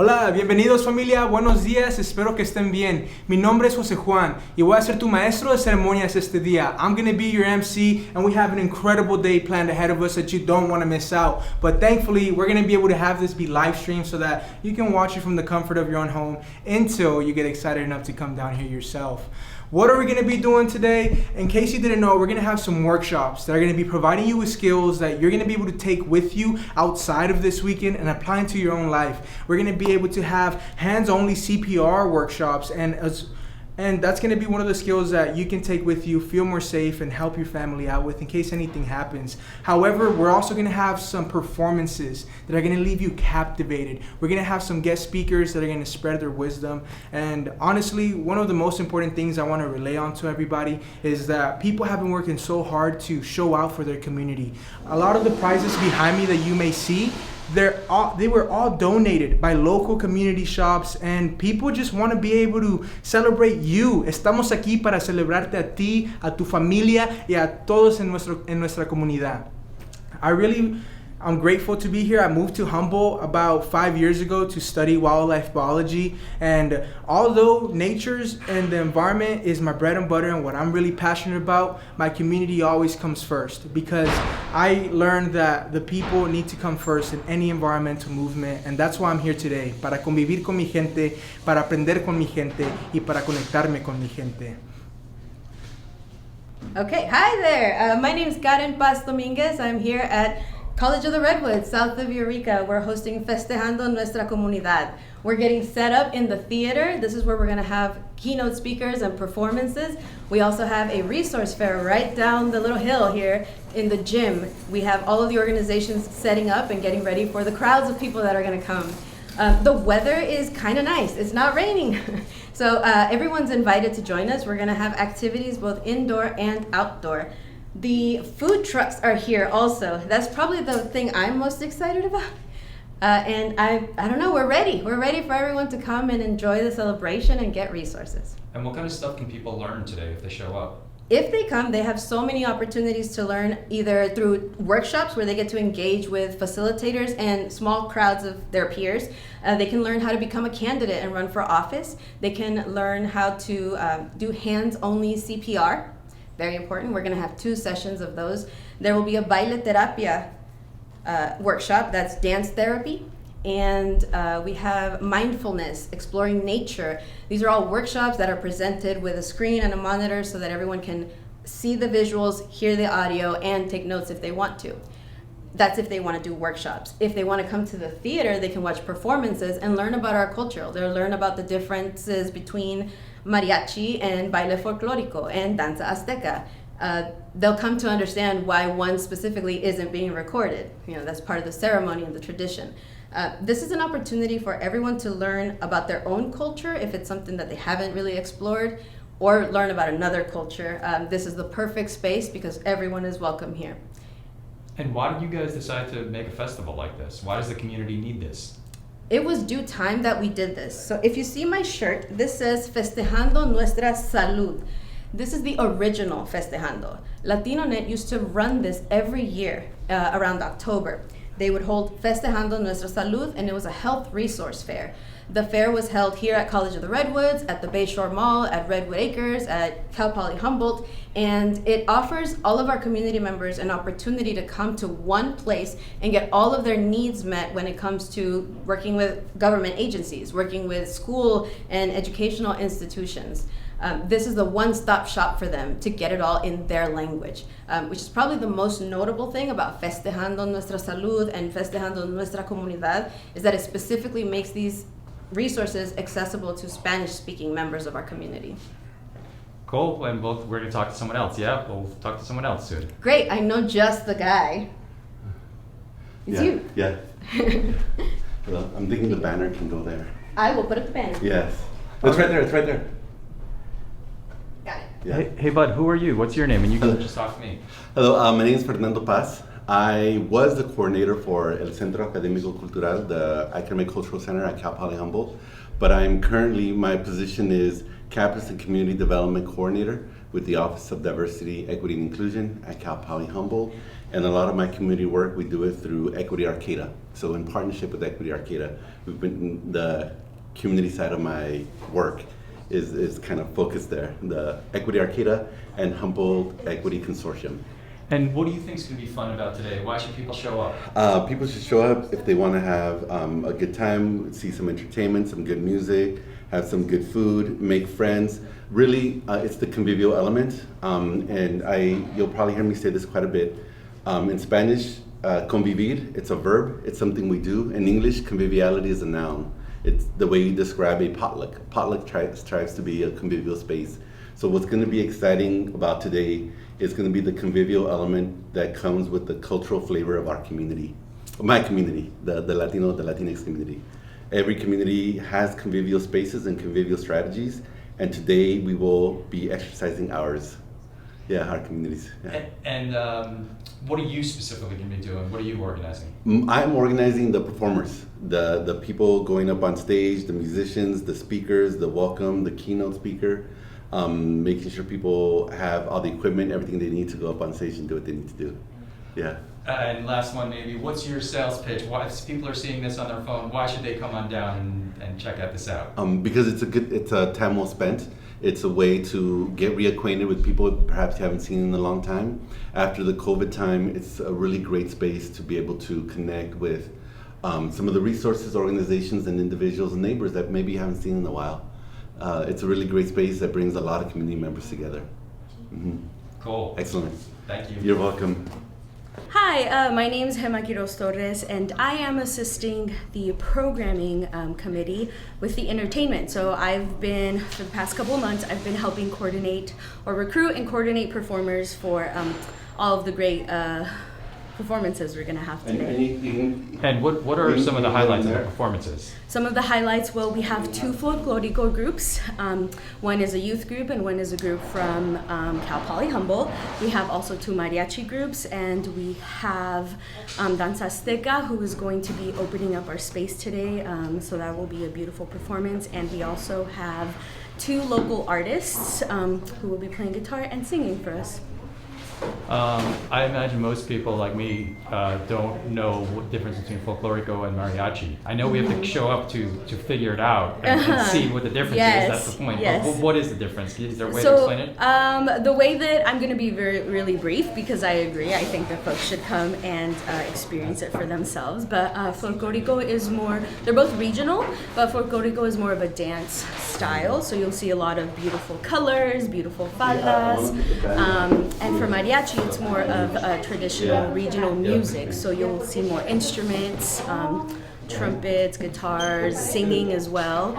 Hola, bienvenidos familia, buenos días, espero que estén bien. Mi nombre es José Juan y voy a ser tu maestro de ceremonias este día. I'm going to be your MC and we have an incredible day planned ahead of us that you don't want to miss out. But thankfully, we're going to be able to have this be live streamed so that you can watch it from the comfort of your own home until you get excited enough to come down here yourself. What are we going to be doing today? In case you didn't know, we're going to have some workshops that are going to be providing you with skills that you're going to be able to take with you outside of this weekend and applying to your own life. We're going to be able to have hands-only CPR workshops and that's going to be one of the skills that you can take with you, feel more safe, and help your family out with in case anything happens. However, we're also going to have some performances that are going to leave you captivated. We're going to have some guest speakers that are going to spread their wisdom. And honestly, one of the most important things I want to relay on to everybody is that people have been working so hard to show out for their community. A lot of the prizes behind me that you may see, they were all donated by local community shops, and people just want to be able to celebrate you. Estamos aquí para celebrarte a ti, a tu familia y a todos en nuestra comunidad. I'm grateful to be here. I moved to Humboldt about 5 years ago to study wildlife biology, and although natures and the environment is my bread and butter and what I'm really passionate about, my community always comes first because I learned that the people need to come first in any environmental movement, and that's why I'm here today, para convivir con mi gente, para aprender con mi gente y para conectarme con mi gente. Okay, hi there. My name is Karen Paz Dominguez. I'm here at College of the Redwoods, south of Eureka. We're hosting Festejando Nuestra Comunidad. We're getting set up in the theater. This is where we're going to have keynote speakers and performances. We also have a resource fair right down the little hill here in the gym. We have all of the organizations setting up and getting ready for the crowds of people that are going to come. The weather is kind of nice. It's not raining. So everyone's invited to join us. We're going to have activities both indoor and outdoor. The food trucks are here also. That's probably the thing I'm most excited about. And I don't know, we're ready. We're ready for everyone to come and enjoy the celebration and get resources. And what kind of stuff can people learn today if they show up? If they come, they have so many opportunities to learn, either through workshops where they get to engage with facilitators and small crowds of their peers. They can learn how to become a candidate and run for office. They can learn how to do hands-only CPR. Very important. We're going to have 2 sessions of those. There will be a baile terapia workshop, that's dance therapy. And we have mindfulness, exploring nature. These are all workshops that are presented with a screen and a monitor so that everyone can see the visuals, hear the audio, and take notes if they want to. That's if they want to do workshops. If they want to come to the theater, they can watch performances and learn about our culture. They'll learn about the differences between mariachi and baile folclórico and danza azteca. They'll come to understand why one specifically isn't being recorded. That's part of the ceremony and the tradition. This is an opportunity for everyone to learn about their own culture if it's something that they haven't really explored, or learn about another culture. This is the perfect space because everyone is welcome here. And why did you guys decide to make a festival like this? Why does the community need this? It was due time that we did this. So if you see my shirt, this says Festejando Nuestra Salud. This is the original Festejando. LatinoNet used to run this every year around October. They would hold Festejando Nuestra Salud, and it was a health resource fair. The fair was held here at College of the Redwoods, at the Bayshore Mall, at Redwood Acres, at Cal Poly Humboldt, and it offers all of our community members an opportunity to come to one place and get all of their needs met when it comes to working with government agencies, working with school and educational institutions. This is the one-stop shop for them to get it all in their language, which is probably the most notable thing about Festejando Nuestra Salud and Festejando Nuestra Comunidad, is that it specifically makes these resources accessible to Spanish-speaking members of our community. Cool, and we're going to talk to someone else. Yeah, we'll talk to someone else soon. Great, I know just the guy. It's you. Yeah. Well, I'm thinking the banner can go there. I will put up the banner. Yes. It's right there, it's right there. Got it. Yeah. Hey bud, who are you? What's your name? And you can just talk to me. Hello, my name is Fernando Paz. I was the coordinator for El Centro Académico Cultural, the Academic Cultural Center at Cal Poly Humboldt, but I'm currently, my position is Campus and Community Development Coordinator with the Office of Diversity, Equity, and Inclusion at Cal Poly Humboldt. And a lot of my community work, we do it through Equity Arcata. So in partnership with Equity Arcata, we've been, the community side of my work is kind of focused there. The Equity Arcata and Humboldt Equity Consortium. And what do you think is going to be fun about today? Why should people show up? People should show up if they want to have a good time, see some entertainment, some good music, have some good food, make friends. Really, it's the convivial element. And you'll probably hear me say this quite a bit. In Spanish, convivir, it's a verb, it's something we do. In English, conviviality is a noun. It's the way you describe a potluck. Potluck strives to be a convivial space. So what's going to be exciting about today is going to be the convivial element that comes with the cultural flavor of our community. My community, the Latinx community. Every community has convivial spaces and convivial strategies, and today we will be exercising ours. Yeah, our communities. Yeah. And what are you specifically going to be doing? What are you organizing? I'm organizing the performers, the people going up on stage, the musicians, the speakers, the welcome, the keynote speaker, making sure people have all the equipment, everything they need to go up on stage and do what they need to do. Yeah. And last one maybe, what's your sales pitch? Why, if people are seeing this on their phone, why should they come on down and check out this out? Because it's a time well spent. It's a way to get reacquainted with people perhaps you haven't seen in a long time. After the COVID time, it's a really great space to be able to connect with some of the resources, organizations, and individuals and neighbors that maybe you haven't seen in a while. It's a really great space that brings a lot of community members together. Mm-hmm. Cool. Excellent. Thank you. You're welcome. Hi, my name is Gemma Quiroz Torres, and I am assisting the programming committee with the entertainment. So I've been, for the past couple of months, I've been helping coordinate or recruit and coordinate performers for all of the great performances we're going to have today. And what are some of the highlights of the performances? Some of the highlights, well, we have two folklorico groups. One is a youth group and one is a group from Cal Poly Humboldt. We have also two mariachi groups, and we have Danza Azteca, who is going to be opening up our space today. So that will be a beautiful performance. And we also have two local artists who will be playing guitar and singing for us. I imagine most people like me don't know what difference between folklorico and mariachi. I know we have to show up to figure it out and see what the difference is. That's the point. Yes. But what is the difference? Is there a way to explain it? The way that I'm going to be really brief, because I agree. I think that folks should come and experience it for themselves. But folklorico is more, they're both regional, but folklorico is more of a dance style. So you'll see a lot of beautiful colors, beautiful faldas, and for mariachi, it's more of traditional regional music, so you'll see more instruments, trumpets, guitars, singing as well,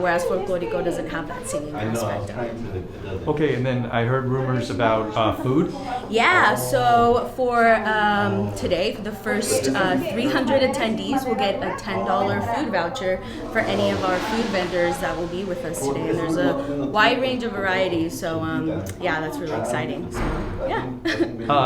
whereas folklorico doesn't have that singing aspect of it. Okay, and then I heard rumors about food. Yeah, so for today, for the first 300 attendees will get a $10 food voucher for any of our food vendors that will be with us today. And there's a wide range of varieties, so yeah, that's really exciting. So, yeah.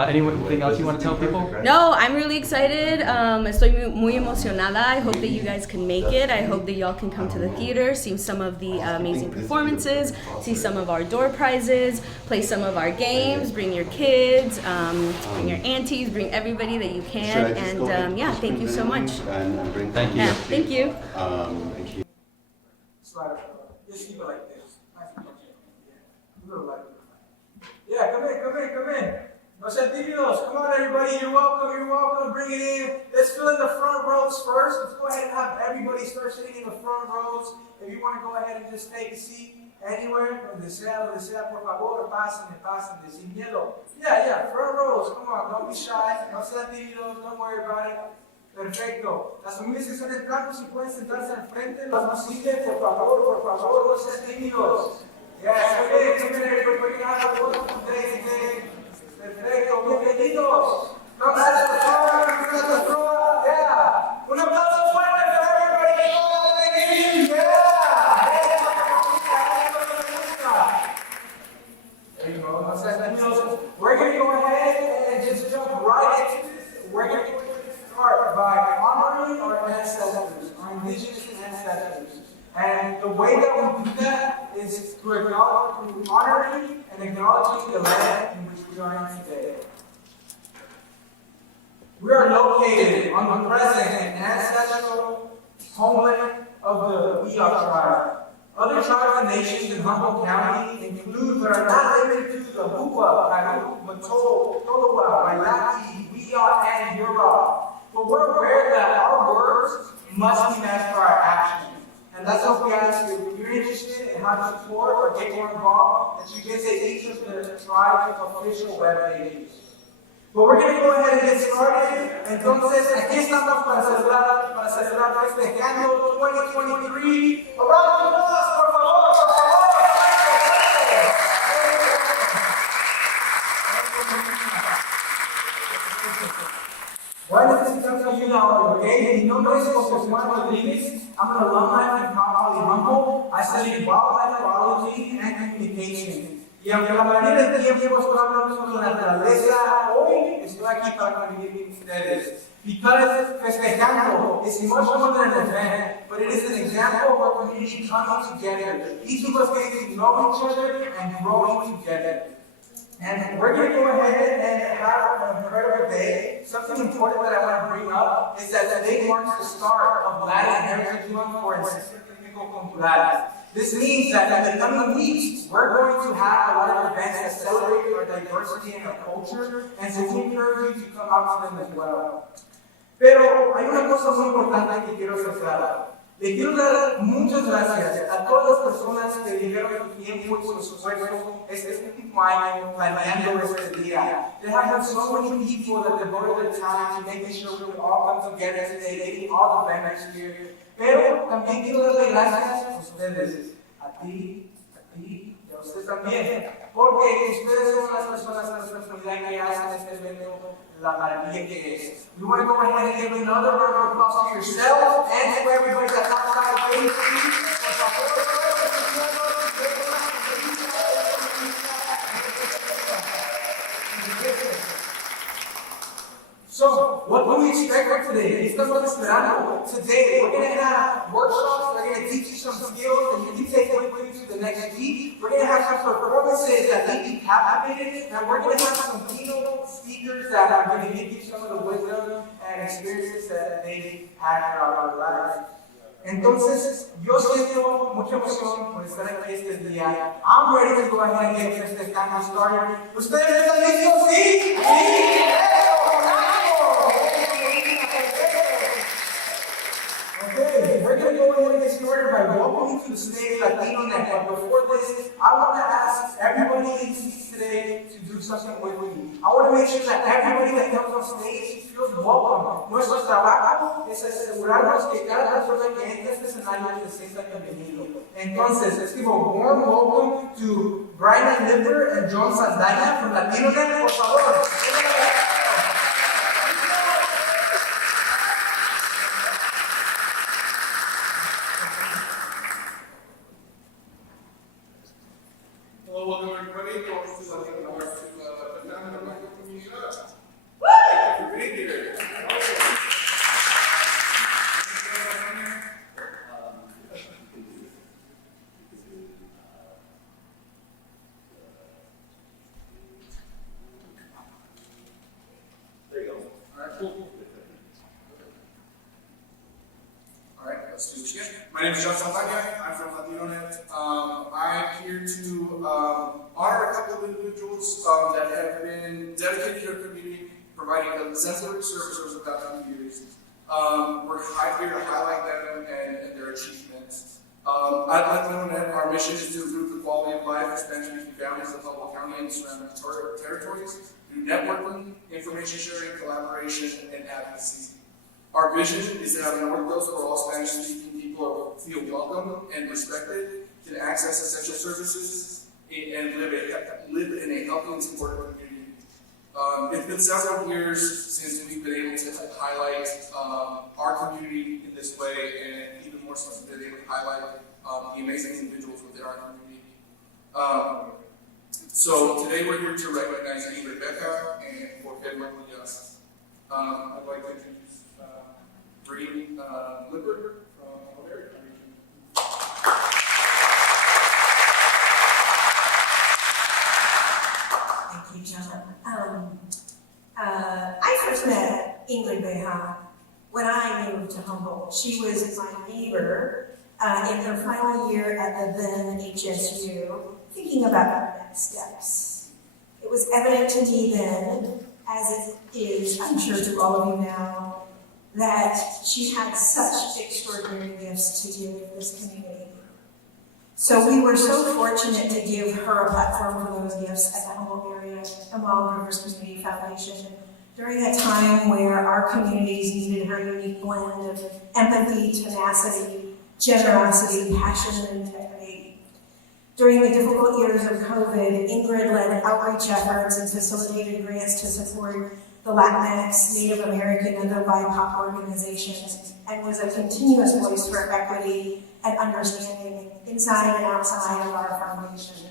Anything else you want to tell people? No, I'm really excited. Estoy muy emocionada. I hope that you guys can make it. I hope that y'all can come to the theater, see some of the amazing performances, see some of our door prizes, play some of our games, bring your kids, bring your aunties, bring everybody that you can. And yeah, thank you so much. Thank you. Yeah, thank you. Just keep it like this. Yeah, come in. No sean tímidos. Come on, everybody. You're welcome. Bring it in. Let's fill in the front rows first. Let's go ahead and have everybody start sitting in the front rows. If you want to go ahead and just take a seat anywhere, donde sea, por favor, pasen, sin miedo. Yeah, front rows. Come on, don't be shy. No sean tímidos. Don't worry about it. Perfecto. Las familias que están entrando, si pueden sentarse al frente, los más simples, por favor, no sean tímidos. Yeah, come in, everybody. Perfecto, bienvenidos. Vamos a la prueba. Yeah. Un aplauso fuerte para everybody. There you go. We're going to go ahead and just jump right into this. We're going to start by honoring our ancestors, our indigenous ancestors. And the way that we do that is through honoring and acknowledging the land in which we are in today. We are located on the present and ancestral homeland of the Wiyot tribe. Other tribes and nations in Humboldt County include, but are not limited to, the Hukwa, Paiute, Mato, Tolowa, Wailaki, Wiyot, and Yurok. But we're aware that our words must be matched by our actions. And that's what we ask you. If you're interested in how to support or get more involved, that you visit each of the tribe's official web pages. But we're going to go ahead and get started. Entonces, aquí estamos para celebrar Festejando 2023. A round of applause, por favor, por favor. Well, this is just for you now, okay? Mi nombre es José Juan Rodríguez. I'm an alumni from Humboldt. I studied wildlife biology and communication. Y aunque la mayoría del tiempo estoy hablando sobre la naturaleza, hoy estoy aquí para convivir con ustedes. Because Festejando is much more than an event, but it is an example of our community coming together. Each of us getting to know each other and growing together. And we're going to go ahead and have an incredible day. Something important that I want to bring up is that today marks the start of Latin Heritage Month for Encíclico Cultural. This means that in the coming weeks, we're going to have a lot of events that celebrate our diversity and our culture, and so we encourage you to come out to them as well. Pero hay una cosa muy importante que quiero expresar. Le quiero dar muchas gracias a todas las personas que dedicaron su tiempo y su esfuerzo este último año planeando este día. There have been so many people that devoted their time to making sure we would all come together today, getting all the vendors here. Pero también quiero darle gracias a ustedes, a ti y a ustedes también, porque ustedes son las personas de nuestra comunidad que hacen este evento la maravilla que es. You want to go ahead and give another round of applause to yourself and to everybody that's outside waiting for you. So, what do we expect for today? Estamos esperando. Today, we're going to have workshops, we're going to teach you some skills that you can take with you to the next week. We're going to have some performances that they be captivated, and we're going to have some keynote speakers that are going to give you some of the wisdom and experiences that they've had throughout our lives. Entonces, yo siento mucha emoción por estar aquí este día. I'm ready to go ahead and get this time started. ¿Ustedes están listos? ¿Sí? ¡Sí! Okay, we're going to go ahead and get started by welcoming to the stage Latino Net. But before this, I want to ask everybody in seats today to do something with me. I want to make sure that everybody that comes on stage feels welcome. Nuestro trabajo es asegurarnos que cada persona que entra a este escenario se sienta bienvenido. Entonces, let's give a warm welcome to Brian Lipper and John Saldana from Latino Net. Por favor. Welcome everybody. This is Festejando Nuestra Comunidad. Thank you for being here. There you go. All right, cool. All right, let's do this again. My name is John Saldana. I'm from LatinoNet. I'm here to honor a couple of individuals that have been dedicated to our community, providing exemplary services over the past few years. We're here to highlight them and their achievements. At LatinoNet, our mission is to improve the quality of life of Spanish-speaking families in Humboldt County and surrounding territories through networking, information sharing, collaboration, and advocacy. Our vision is to have an Northwest where all Spanish-speaking people feel welcome and respected, can access essential services, and live in a healthy and supportive community. It's been several years since we've been able to highlight our community in this way, and even more so, we've been able to highlight the amazing individuals within our community. So today we're here to recognize RoadEureka and for February. I'd like to introduce Bree Lipper from RoadEureka. I first met Ingrid Beha when I moved to Humboldt. She was my neighbor in her final year at the then HSU, thinking about her next steps. It was evident to me then, as it is, I'm sure, to all of you now, that she had such extraordinary gifts to give this community. So we were so fortunate to give her a platform for those gifts at the Humboldt Area and Wild Rivers Community Foundation during a time where our communities needed her unique blend of empathy, tenacity, generosity, passion, and integrity. During the difficult years of COVID, Ingrid led outreach efforts and facilitated grants to support the Latinx, Native American, and other BIPOC organizations, and was a continuous voice for equity and understanding inside and outside of our foundation.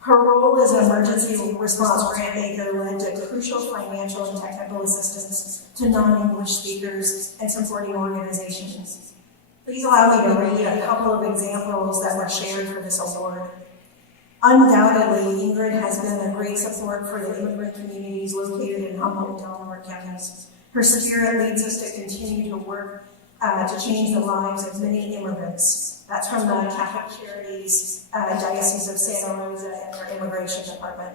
Her role as an emergency response grant maker led to crucial financial and technical assistance to non-English speakers and supporting organizations. Please allow me to read a couple of examples that were shared for this award. Undoubtedly, Ingrid has been a great support for the immigrant communities located in Humboldt and Delaware counties. Her spirit leads us to continue to work to change the lives of many immigrants. That's from the Catholic Charities Diocese of Santa Rosa and their Immigration Department.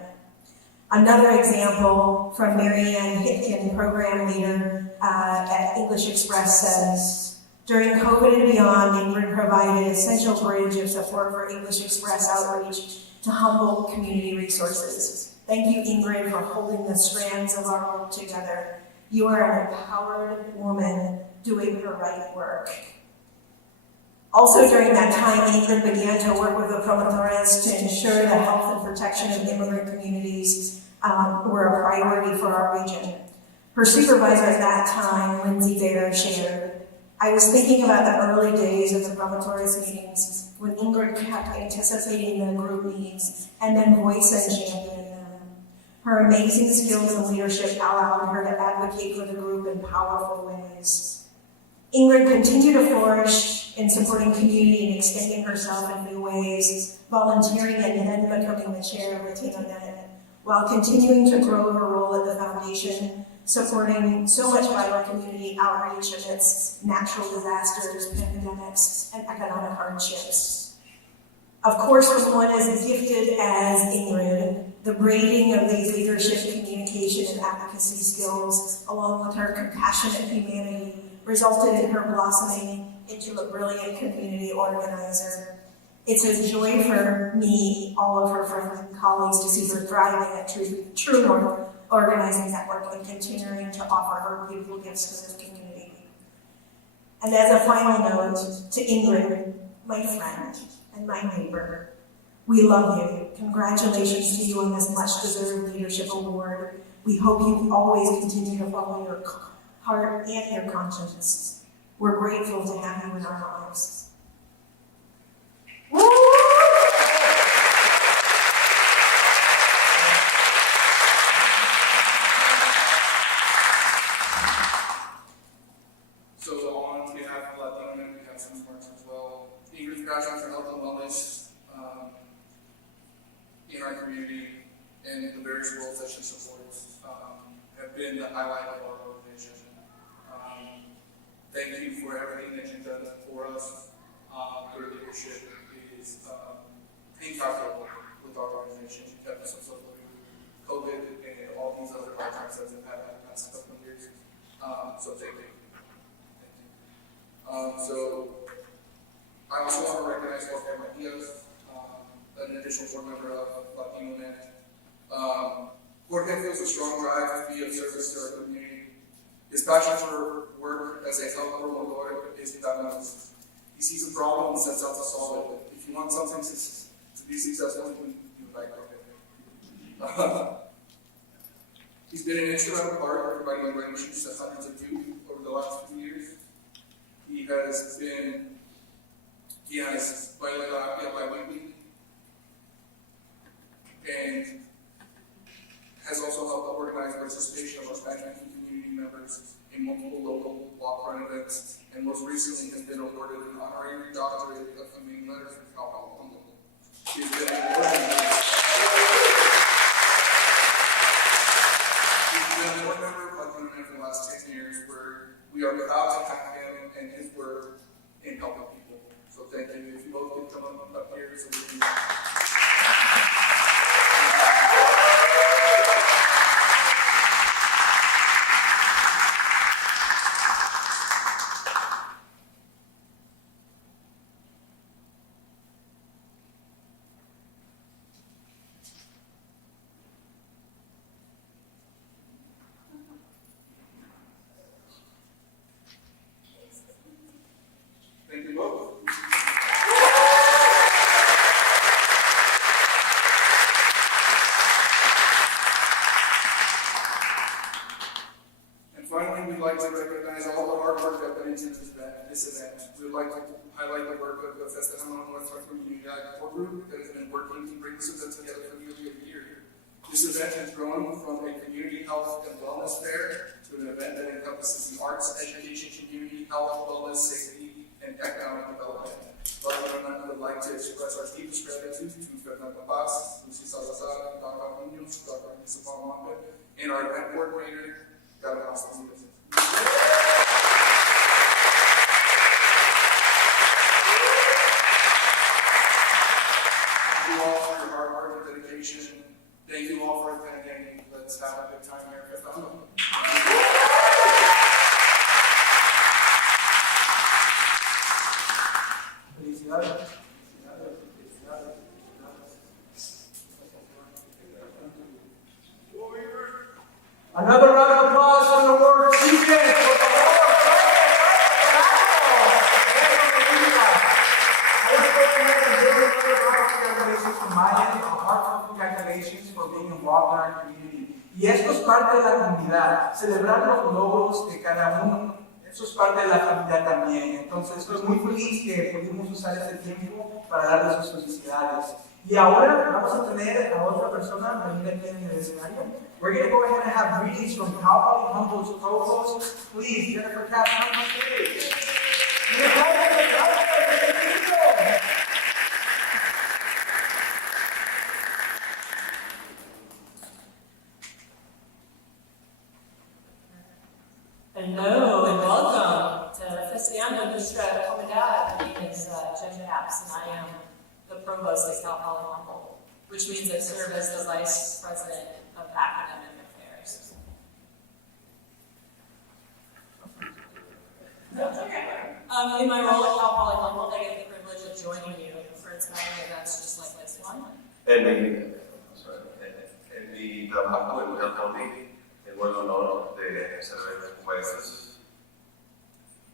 Another example from Marianne Hitkin, program leader at English Express, says, during COVID and beyond, Ingrid provided essential bridge of support for English Express outreach to Humboldt community resources. Thank you, Ingrid, for holding the strands of our work together. You are an empowered woman doing the right work. Also during that time, Ingrid began to work with the promotores to ensure the health and protection of immigrant communities were a priority for our region. Her supervisor at that time, Lindsay Baer, shared, I was thinking about the early days of the promotores meetings when Ingrid kept anticipating the group needs and then voice and champion them. Her amazing skills and leadership allowed her to advocate for the group in powerful ways. Ingrid continued to flourish in supporting community and extending herself in new ways, volunteering and then becoming the chair of Latino.net, while continuing to grow her role at the foundation, supporting so much vital community outreach amidst natural disasters, pandemics, and economic hardships. Of course, when one is gifted as Ingrid, the braiding of these leadership, communication, and advocacy skills, along with her compassionate humanity, resulted in her blossoming into a brilliant community organizer. It's a joy for me, all of her friends and colleagues, to see her thriving at True North Organizing Network and continuing to offer her beautiful gifts to this community. And as a final note, to Ingrid, my friend and my neighbor, we love you. Congratulations to you on this much-deserved leadership award. We hope you always continue to follow your heart and your conscience. We're grateful to have you in our lives. So on behalf of Latino, we have some remarks as well. Ingrid's passion for health and wellness in our community and the various roles that she supports have been the highlight of our organization. Thank you for everything that you've done for us. Your leadership is incalculable with our organization. You kept us afloat through COVID and all these other hard times that we've had in the past couple of years. So thank you. So I also want to recognize Jorge Matias, an additional board member of Latino.net. Jorge feels a strong drive to be of service to our community. His passion for work as a health promotor is timeless. He sees a problem and sets out to solve it. If you want something to be successful, you invite Jorge. He's been an instrumental part of providing recognition to hundreds of youth over the last few years. He has Baila La Apia bi-weekly, and has also helped organize participation of our Spanish-speaking community members in multiple local walk-run events, and most recently has been awarded an honorary doctorate of humane letters from Cal Poly. He has been awarded work of the Festejando Nuestra Comunidad core group that has been working to bring this event together for nearly a year. This event has grown from a community health and wellness fair to an event that encompasses the arts, education, community health, wellness, safety, and economic development. I would like to express our deepest gratitude to Fernando Paz, Lucy Salazar, Dr. Munoz, Dr. Lisa Palmante, and our event coordinator, Dr. Austin. Thank you all for your hard work and dedication. Thank you all for attending. Let's have a good time here at Festejando. Felicidades. Another round of applause for the word season. Congratulations for being involved in our community. Y esto es parte de la comunidad, celebrar los logros de cada uno. Eso es parte de la familia también. Entonces, estoy muy feliz que pudimos usar este tiempo para darles sus felicidades. Y ahora vamos a tener a otra persona venir aquí en el escenario. We're going to go ahead and have greetings from Cal Poly Humboldt's provost. Please, Jennifer Kaplan on stage. Hello and welcome to Festejando Nuestra Comunidad. My name is Jen Capps and I am the provost at Cal Poly Humboldt, which means I serve as the vice president of academic affairs. In my role at Cal Poly Humboldt, I get the privilege of joining you for inspiring events just like this one. En mi trabajo en Cal Poly, tengo el honor de ser maestros.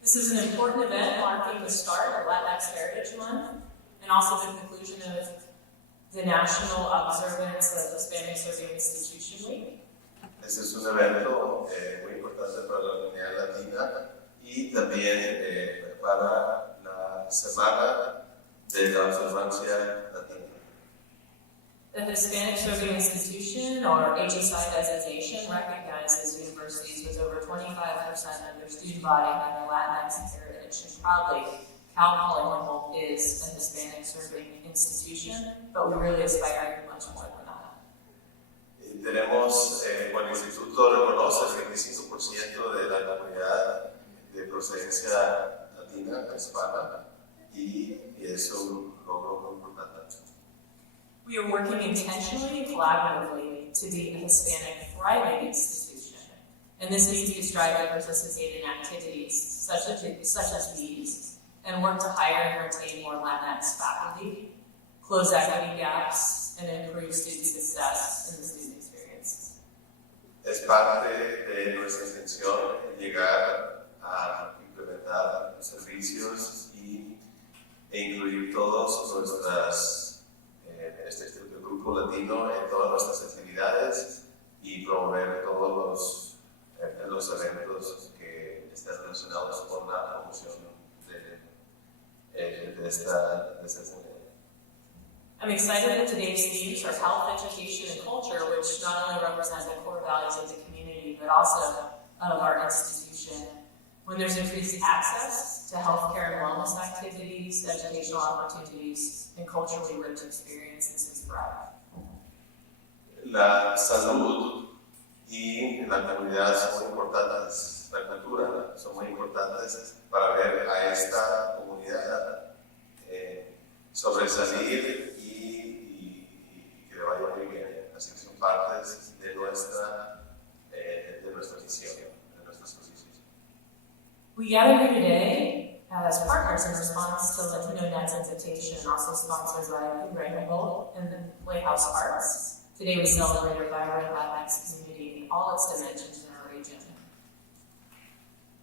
This is an important event marking the start of Latinx Heritage Month and also the conclusion of the national observance of Hispanic Serving Institution Week. Este es un evento muy importante para la comunidad latina y también para la Semana de la Observancia Latina. The Hispanic Serving Institution, or HSI designation, recognizes universities with over 25% of their student body having Latinx heritage, and proudly, Cal Poly Humboldt is a Hispanic Serving Institution, but we really aspire to much more than that. Tenemos, el instituto reconoce el 25% de la comunidad de procedencia latina, hispana, y es un logro muy importante. We are working intentionally and collaboratively to be a Hispanic thriving institution, and this means we strive to participate in activities such as these, and work to hire and retain more Latinx faculty, close equity gaps, and improve student success in the student experience. Es parte de nuestra intención llegar a implementar servicios e incluir todos nuestras este grupo latino en todas nuestras actividades y promover todos los eventos que están relacionados con la promoción de esta comunidad. I'm excited that today's themes are health, education, and culture, which not only represent the core values of the community, but also of our institution. When there's increased access to healthcare and wellness activities, educational opportunities, and culturally rich experiences, we thrive. La salud y la comunidad son muy importantes, la cultura son muy importantes para ver a esta comunidad sobresalir y que le vaya muy bien. Así que son partes de nuestra misión, de nuestras posiciones. We gather here today as partners in response to Latino Net's invitation, also sponsored by Redwoods and the Playhouse Arts. Today we celebrate our vibrant Latinx community in all its dimensions in our region.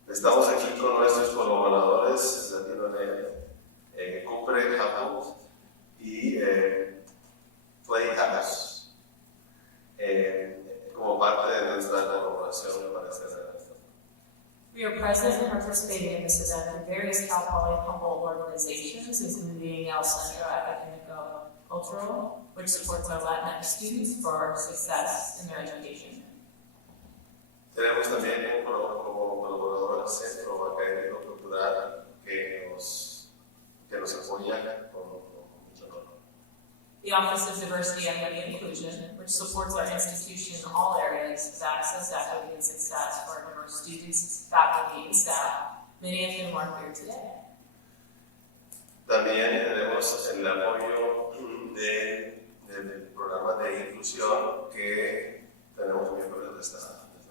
Estamos aquí con nuestros colaboradores Latino Cumbre Japón y Playhouse como parte de nuestra colaboración para este evento. We are president participated in this event in various Cal Poly Humboldt organizations, including El Centro Académico Cultural, which supports our Latinx students for success in their education. Tenemos también como colaborador el Centro Académico Cultural que nos apoya con mucho honor. The Office of Diversity, Equity, and Inclusion, which supports our institution in all areas of access, equity, and success for our diverse students, faculty, and staff, many of whom are here today. También tenemos el apoyo del programa de inclusión que tenemos miembros de este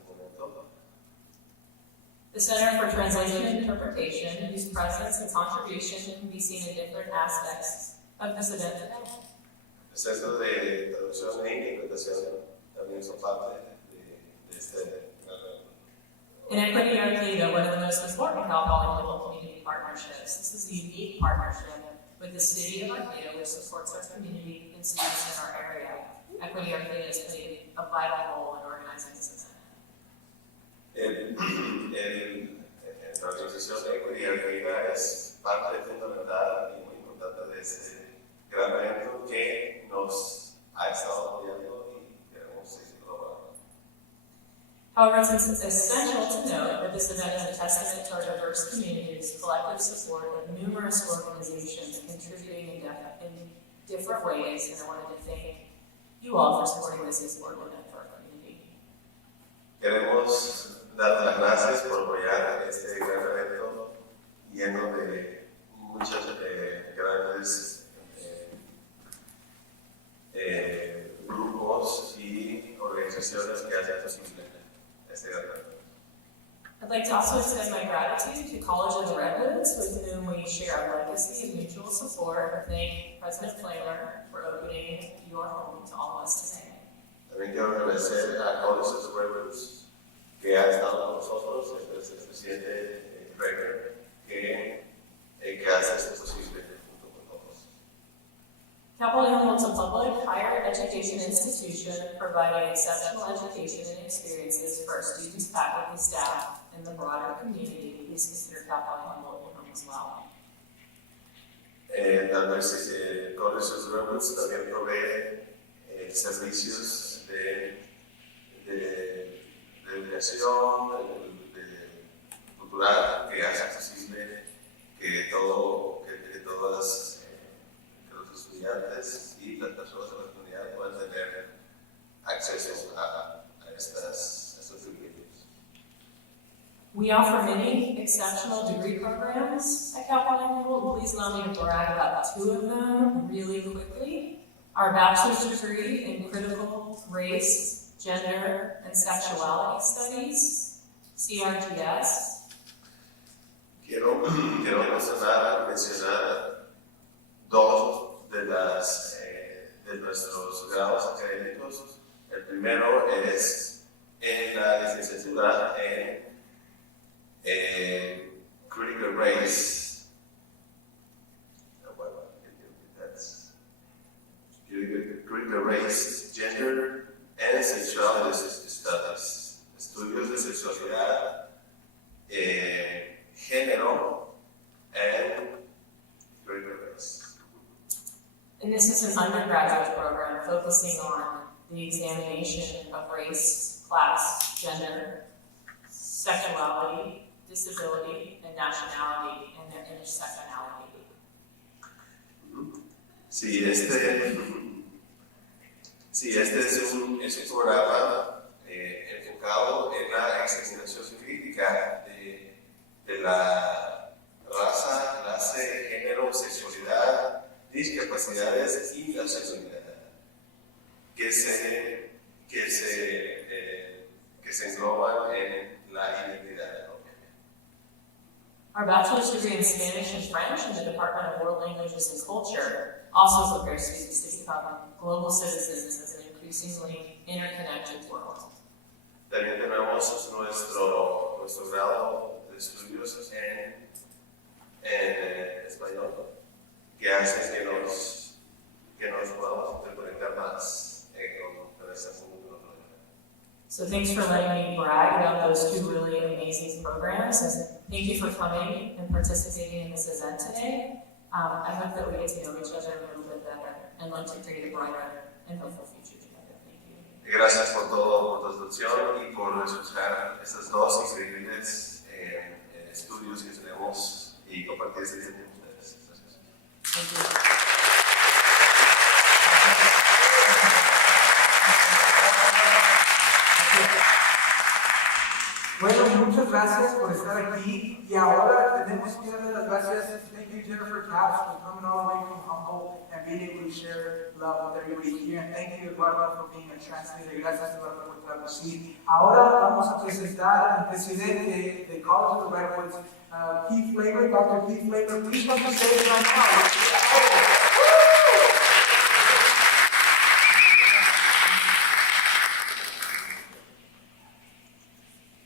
momento. The Center for Translation and Interpretation, whose presence and contribution can be seen in different aspects of this event today. El Centro de Traducción e Interpretación también son parte de este gran evento. In Equity Arcata, one of the most important Cal Poly local community partnerships, this is a unique partnership with the City of Arcata, which supports our community and students in our area. Equity Arcata has played a vital role in organizing this event. La organización de Equity Arcata es parte fundamental y muy importante de este gran evento que nos ha estado apoyando y queremos seguir colaborando. However, it's essential to note that this event is a testament to our diverse community's collective support of numerous organizations contributing in different ways, and I wanted to thank you all for supporting this important event for our community. Queremos dar las gracias por apoyar este gran evento lleno de muchas grandes grupos y organizaciones que hacen posible este gran evento. I'd like to also extend my gratitude to College of the Redwoods, with whom we share our legacy of mutual support. Thank President Flamer for opening your home to all of us today. También quiero agradecer a College of the Redwoods que ha estado con nosotros, el presidente Kramer, que hace esto posible junto con todos. Cal Poly Humboldt is a public higher education institution providing exceptional education and experiences for our students, faculty, staff, and the broader community. Please consider Cal Poly Humboldt your home as well. También College of the Redwoods también provee servicios de educación, cultural, que hace posible que todos los estudiantes y las personas de la comunidad puedan tener acceso a estos privilegios. We offer many exceptional degree programs at Cal Poly Humboldt. Please allow me to brag about two of them really quickly. Our bachelor's degree in critical race, gender, and sexuality studies, CRGS. Quiero mencionar dos de nuestros grados académicos. El primero es en la licenciatura en Critical Race. Critical Race, Gender, and Sexuality Studies. Estudios de sexualidad, género, and critical race. And this is an undergraduate program focusing on the examination of race, class, gender, sexuality, disability, and nationality, and their intersectionality. Sí, este es un programa enfocado en la examinación crítica de la raza, clase, género, sexualidad, discapacidades y nacionalidad, que se engloban en la identidad. Our bachelor's degree in Spanish and French in the Department of World Languages and Culture also prepares students to become global citizens in an increasingly interconnected world. También tenemos nuestro grado de estudios en español, que hace que nos podamos interconectar más con este mundo. So thanks for letting me brag about those two really amazing programs, and thank you for coming and participating in this event today. I hope that we get to know each other a little bit better and like to create a brighter and hopeful future together. Thank you. Gracias por todo, por tu atención y por escuchar estas dos increíbles estudios que tenemos y compartir este tiempo con ustedes. Gracias. Thank you. Bueno, muchas gracias por estar aquí y ahora tenemos que darle las gracias. Thank you, Jennifer Capps, for coming all the way from Humboldt and being able to share love with everybody here. And thank you, Eduardo, for being a translator. Gracias, Eduardo, por traducir. Ahora vamos a presentar al presidente de College of the Redwoods, Keith Flavor, Dr. Keith Flavor. Please come to stage right now.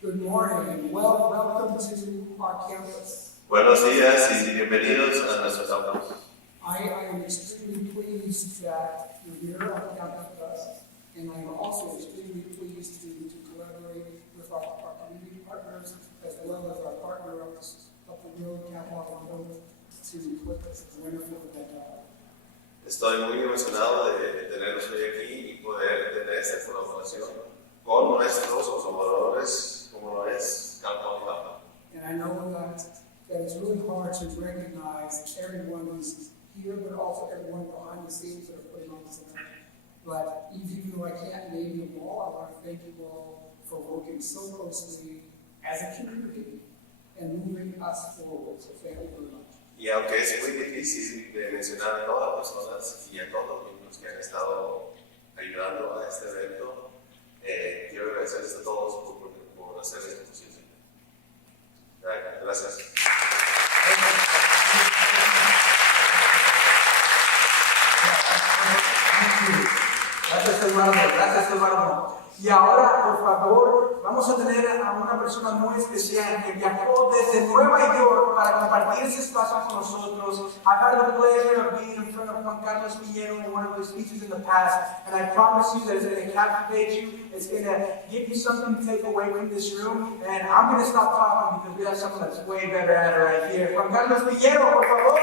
Good morning and welcome to our campus. Buenos días y bienvenidos a nuestro campus. I am extremely pleased that you're here on campus with us, and I'm also extremely pleased to collaborate with our community partners as well as our partner up the road, Capital Road, to put this wonderful event on. Estoy muy emocionado de tenerlos hoy aquí y poder tener esta colaboración con nuestros colaboradores. And I know that it's really hard to recognize everyone who's here, but also everyone behind the scenes that are putting on this event. But even though I can't name them all, I want to thank you all for working so closely as a community and moving us forward. So thank you very much. Y aunque es muy difícil de mencionar a todas las personas y a todos los que han estado ayudando a este evento, quiero agradecerles a todos por hacer esto posible. Gracias. Gracias, Eduardo. Gracias, Eduardo. Y ahora, por favor, vamos a tener a una persona muy especial que viajó desde Nueva York para compartir ese espacio con nosotros. I've had the pleasure of being in front of Juan Carlos Villero in one of his speeches in the past, and I promise you that it's going to captivate you. It's going to give you something to take away from this room, and I'm going to stop talking because we have someone that's way better at it right here. Juan Carlos Villero, por favor.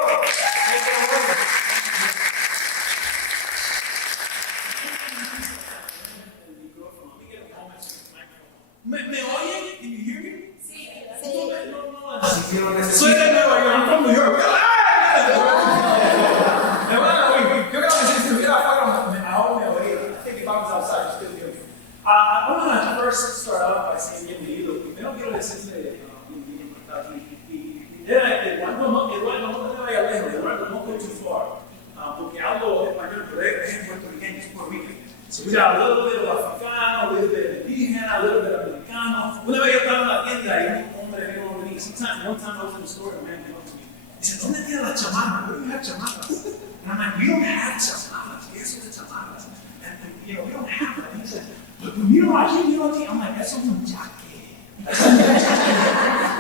¿Me oyen? Can you hear me? Sí. Soy de Nueva York, I'm from New York. Yo creo que si estuviera afuera, ahora me oiría. I think if I was outside, I'd still hear me. I want to first start out by saying bienvenido. Primero quiero decirle bienvenido por estar aquí. Eduardo no te vaya lejos, Eduardo no go too far. Porque hablo español, pero es puertorriqueño, es Puerto Rican. So we got a little bit of africano, a little bit of indígena, a little bit of americano. Una vez yo estaba en la tienda y un hombre vino a venir. One time I was in the store, a man came up to me. He said, ¿dónde tiene las chamarras? Where do you have chamarras? And I'm like, we don't have chamarras. Yes, it's chamarras. And we don't have that. He said, but you know, I'm like, that's un jaque.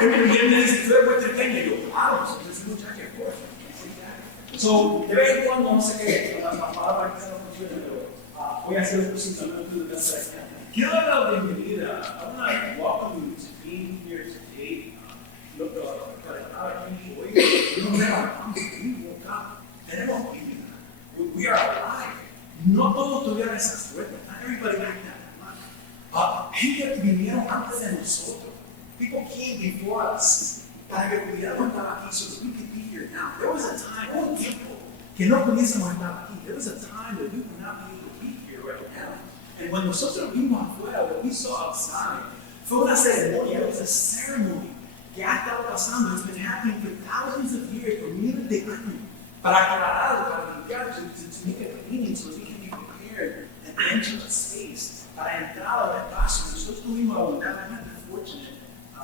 And he me dice, tú eres puertorriqueño. Y yo, claro, es un jaque, of course. So, de vez en cuando, no sé qué, las palabras que se nos funcionan, pero voy a hacer un presentamiento de la sección. Quiero dar la bienvenida. I want to welcome you to being here today. Para estar aquí hoy, we woke up. Tenemos vida. We are alive. No todos tuvieron esa suerte. Not everybody got that. Gente que vinieron antes de nosotros. People came before us. Para que pudiéramos estar aquí, so that we could be here now. There was a time, un tiempo, que no pudiésemos estar aquí. There was a time that we would not be able to be here right now. And when nosotros vimos afuera, what we saw outside, fue una ceremonia. It was a ceremony que ha estado pasando. It's been happening for thousands of years, por miles de años. Para aclarar, para limpiar, to make it convenient so we can be prepared and enter a space. Para entrar al espacio. Nosotros tuvimos abundantemente fortunate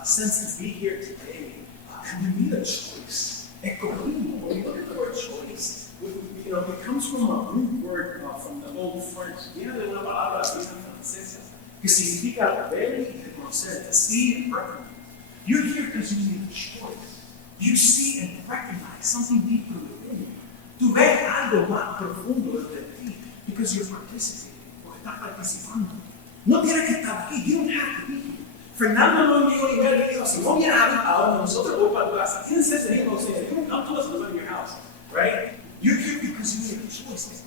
sense to be here today. And we need a choice. Escogimos. When you look at the word choice, it comes from a root word from the Old French. Viene de una palabra vieja francesa que significa ver y reconocer, to see and recognize. You're here because you need a choice. You see and recognize something deeper within you. Tú ves algo más profundo desde ti because you're participating, porque estás participando. No tienes que estar aquí. You don't have to be here. Fernando no envió email y dijo, si no vienes a donde nosotros voy para tu casa, tienes ese día no sé, you don't come to us to live in your house, right? You're here because you made a choice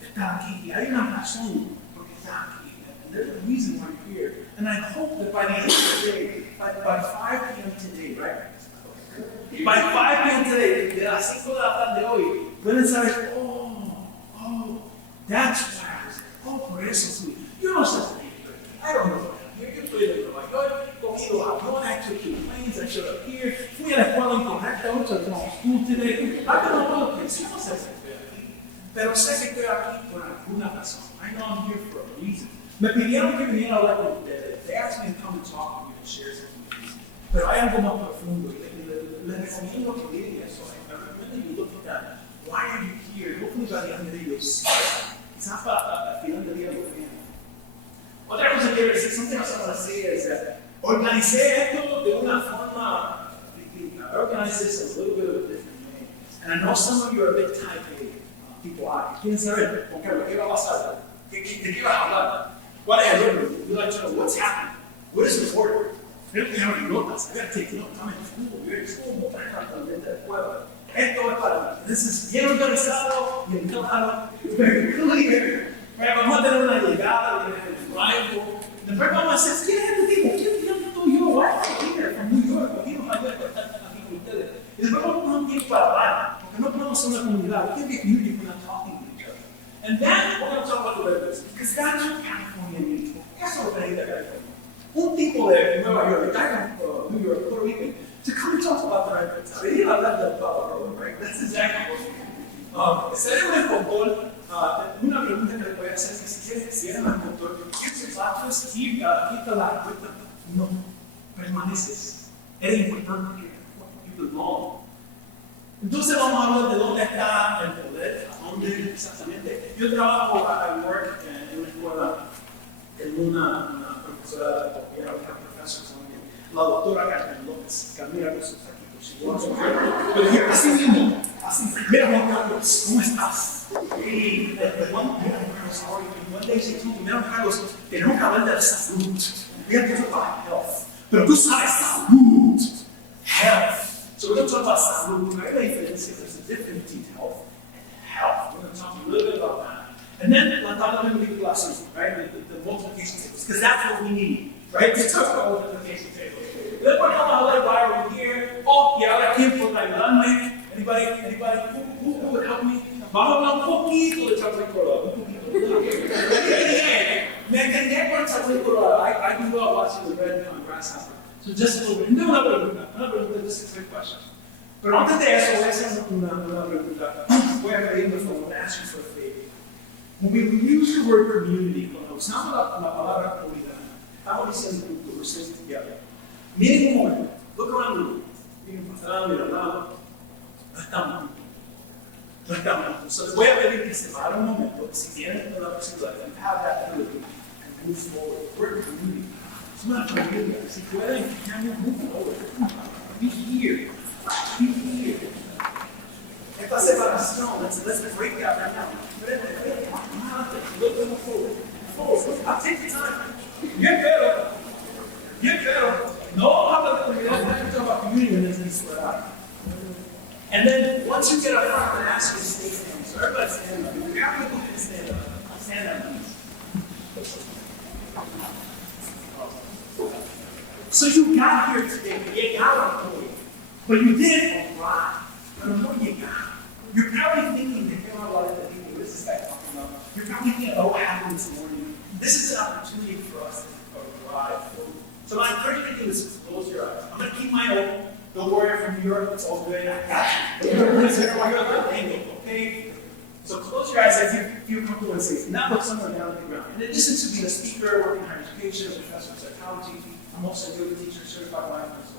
de estar aquí. Y hay una razón por qué estás aquí. And there's a reason why you're here. And I hope that by the end of the day, by 5 p.m. today, right? By 5 p.m. today, de las 5 de la tarde hoy, pueden saber, that's why I was there. Oh, por eso fui. Yo no sé por qué. I don't know. Yo estoy de Nueva York, cogido avión, I took two planes, I showed up here, fui a la escuela incorrecta, went to the wrong school today. I don't know what it is. Yo no sé por qué. Pero sé que estoy aquí por alguna razón. I know I'm here for a reason. Me pidieron que viniera a hablar con ustedes. They asked me to come and talk with you and share something with you. Pero hay algo más profundo. Les recomiendo que miren eso. I recommend you look at that. Why are you here? Hopefully by the end of the day you'll see it. Quizás para al final del día lo vean. Otra cosa que quiero decir, something else I want to say is that organicé esto de una forma distinta. I organized this a little bit of a different way. And I know some of you are a bit type A people. ¿Quieren saber? ¿Qué va a pasar? ¿De qué vas a hablar? What I learned, we like to know what's happening. What is the order? Creo que ya no notas. I got to take notes. I'm in school. You're in school. No traes la escuela. Esto es para mí. This is bien organizado, bien claro, very clear. Right? Vamos a tener una llegada, un arrival. Después vamos a hacer, ¿quién es este tipo? ¿Quién tú y yo? Why are you here from New York? ¿Por qué nos ayuda a estar aquí con ustedes? Y después vamos a un tiempo para hablar, porque no podemos ser una comunidad. We can't be a community if we're not talking to each other. And then we're going to talk about the Redwoods, because that's what California needs. Eso es lo que necesita California. Un tipo de Nueva York, a guy from New York, Puerto Rican, to come and talk about the Redwoods. I mean, I love that about the road, right? That's exactly what we do. Sería un motor. Una pregunta que le voy a hacer es que si quieres cierra el motor, ¿quieres factors? Quita la puerta. No, permaneces. Eres importante que you belong. Entonces vamos a hablar de dónde está el poder, a dónde exactamente. Yo trabajo a work en una escuela, en una profesora de la doctora Carmen López, Camila con sus taquitos. Pero here, así mismo, así. Mira Juan Carlos, ¿cómo estás? Y one day she told me, mira Juan Carlos, tenemos que hablar de la salud. We have to talk about health. Pero tú sabes salud, health. So we're going to talk about salud. Hay una diferencia. There's a difference between health and health. We're going to talk a little bit about that. And then la tabla de multiplicación, right? The multiplication tables, because that's what we need, right? To talk about multiplication tables. Then we're going to hablar why we're here. Oh, y ahora quién puede ayudarme? Anybody? Who would help me? Vamos a hablar un poquito de chocolate colorado. Me entendé con chocolate colorado. I grew up watching the red grasshopper. So just a little bit. No, una pregunta, just a quick question. Pero antes de eso, voy a hacer una pregunta. Voy a pedirme por favor, ask you for a favor. When we use the word community, cuando usamos la palabra comunidad, estamos diciendo que we're sitting together. Miren un momento, look around the room. Miren para atrás, miren al lado. No estamos juntos. No estamos juntos. So les voy a pedir que se paren un momento, si tienen la posibilidad de have that ability and move forward. We're a community. Es una familia. Si pueden, move forward. Be here. Be here. Esta separación, let's break that right now. Look forward. I'll take the time. Get better. No habla de comunidad, let's talk about community and then spread out. And then once you get up front, I'm going to ask you to stay standing. So everybody stand up. If you're happy with it, stand up. Stand up, please. So you got here today, you got a point, but you did arrive. But what you got? You're probably thinking that you're not allowed to think this is like talking about. You're probably thinking, oh, what happened this morning? This is an opportunity for us to arrive. So my encouragement to you is close your eyes. I'm going to keep mine open. Don't worry, from New York, it's all good. I got you. Okay? So close your eyes if you feel comfortable and safe. Now look somewhere down on the ground. In addition to being a speaker, working in higher education, a professor of psychology, I'm also a yoga teacher, certified life coach.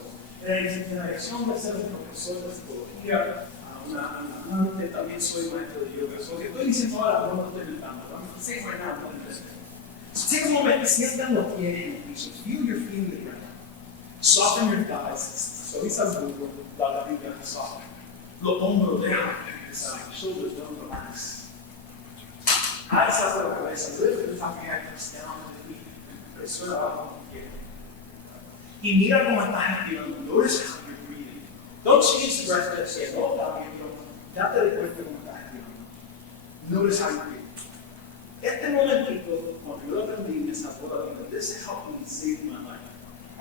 En adición de ser un profesor de psicología, también soy maestro de yoga. So, que estoy diciendo ahora, no estoy inventando. I'm saying right now, I'm not So take a moment, sientan los pies en el piso. Feel your feet right now. Soften your thighs. Suaviza el muslo, la barriga, soften. Los hombros down, shoulders don't relax. Eyes up on the cabeza, lift the top of your head, down. presiona abajo como quieras. Y mira cómo estás respirando. Notice how you're breathing. Don't change the breath that's yet. No, date de cuenta cómo estás respirando. Notice how you're breathing. Este momentito, cuando yo lo aprendí, me salvó la vida. This helped me save my life.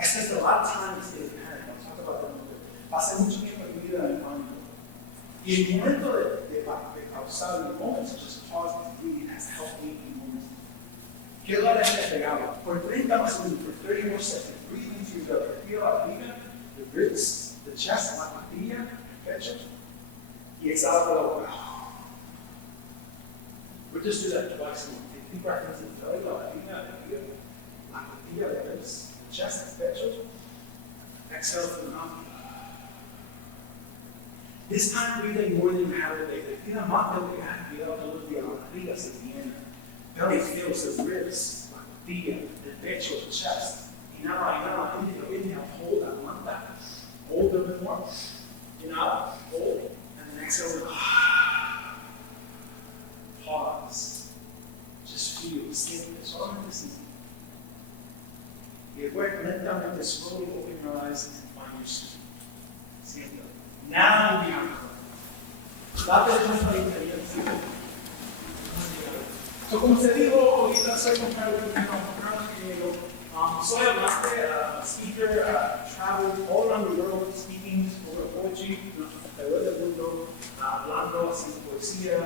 I spent a lot of time as a parent. I'll talk about that in a little bit. Pasé mucho tiempo en mi vida en el pánico. Y el momento de pausar, el moment to just pause and breathe has helped me in moments. Quiero darle este regalo. Por 30 más segundos, for 30 more seconds, breathing through the respira la barriga, the ribs, the chest, la costilla, el pecho, y exhala por la boca. We'll just do that twice more. Take deep breath into the belly, la barriga, la costilla, the ribs, the chest, the pecho. Exhale through the mouth. This time breathing more than you have today. Respira más de lo que has respirado todos los días. La barriga se llena. Belly fills the ribs, la costilla, el pecho, the chest. Inhala, inhale, hold, aguanta. Hold a bit more. Inhala, hold, and then exhale. Pause. Just feel, siente, solamente siente. Y después lentamente, slowly open your eyes and find your sleep. Siente. Now we are so, como se dijo, ahorita soy soy hablante, speaker, traveled all around the world speaking over poetry, alrededor del mundo, hablando, haciendo poesía,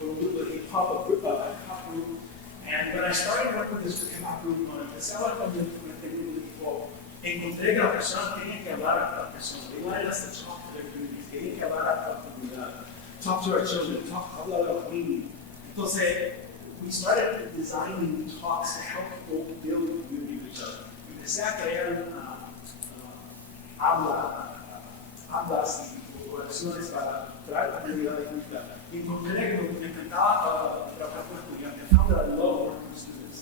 con un grupo de hip hop, a hip hop group. And when I started working with this hip hop group, empecé a hablar con este grupo de hip hop, encontré que las personas tienen que hablar a las personas. They wanted us to talk to their communities. Tienen que hablar a la comunidad. Talk to our children. Hablar a la familia. Entonces, we started designing talks to help people build community with each other. Empecé a crear hablas y oraciones para traer la comunidad de junta. Y encontré que me encantaba trabajar con estudiantes. I found that I love working with students.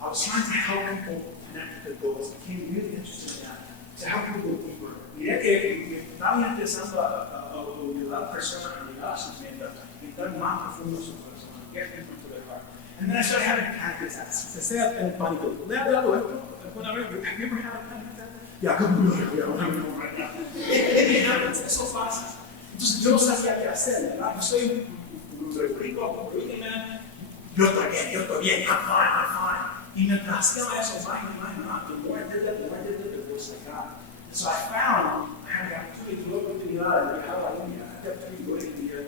I was trying to help people connect to their goals. I became really interested in that, to help people go deeper. Miré que estaba empezando a ayudar a personas a llegar a sus metas, a entrar más profundo en su corazón, get deeper into their heart. And then I started having panic attacks. Empecé a tener pánico. ¿Le ha dado esto? Have you ever had a panic attack? Yeah, I'm having one right now. It happens, eso pasa. Entonces yo no sabía qué hacer, ¿verdad? Yo soy un rico, yo estoy bien, I'm fine. Y mientras hacía eso, the more I did that, the worse I got. And so I found I had the opportunity to look into the eye and how I kept going in here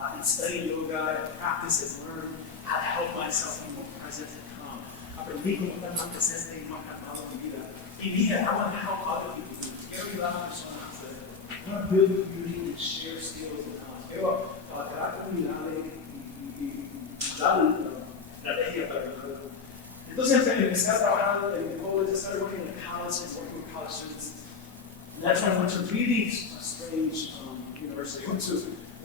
and study yoga and practice and learn how to help myself be more present and calm. Aprendí cómo estar más presente y más calmado en mi vida. Y dije, I want to help other people do this. Quiero ayudar a personas. I want to build community and share skills and talents. Quiero crear comunidades y dar la energía para ayudar. Entonces empecé a trabajar en college. I started working in college and working with college students. And that's when I went to a really strange university. I went to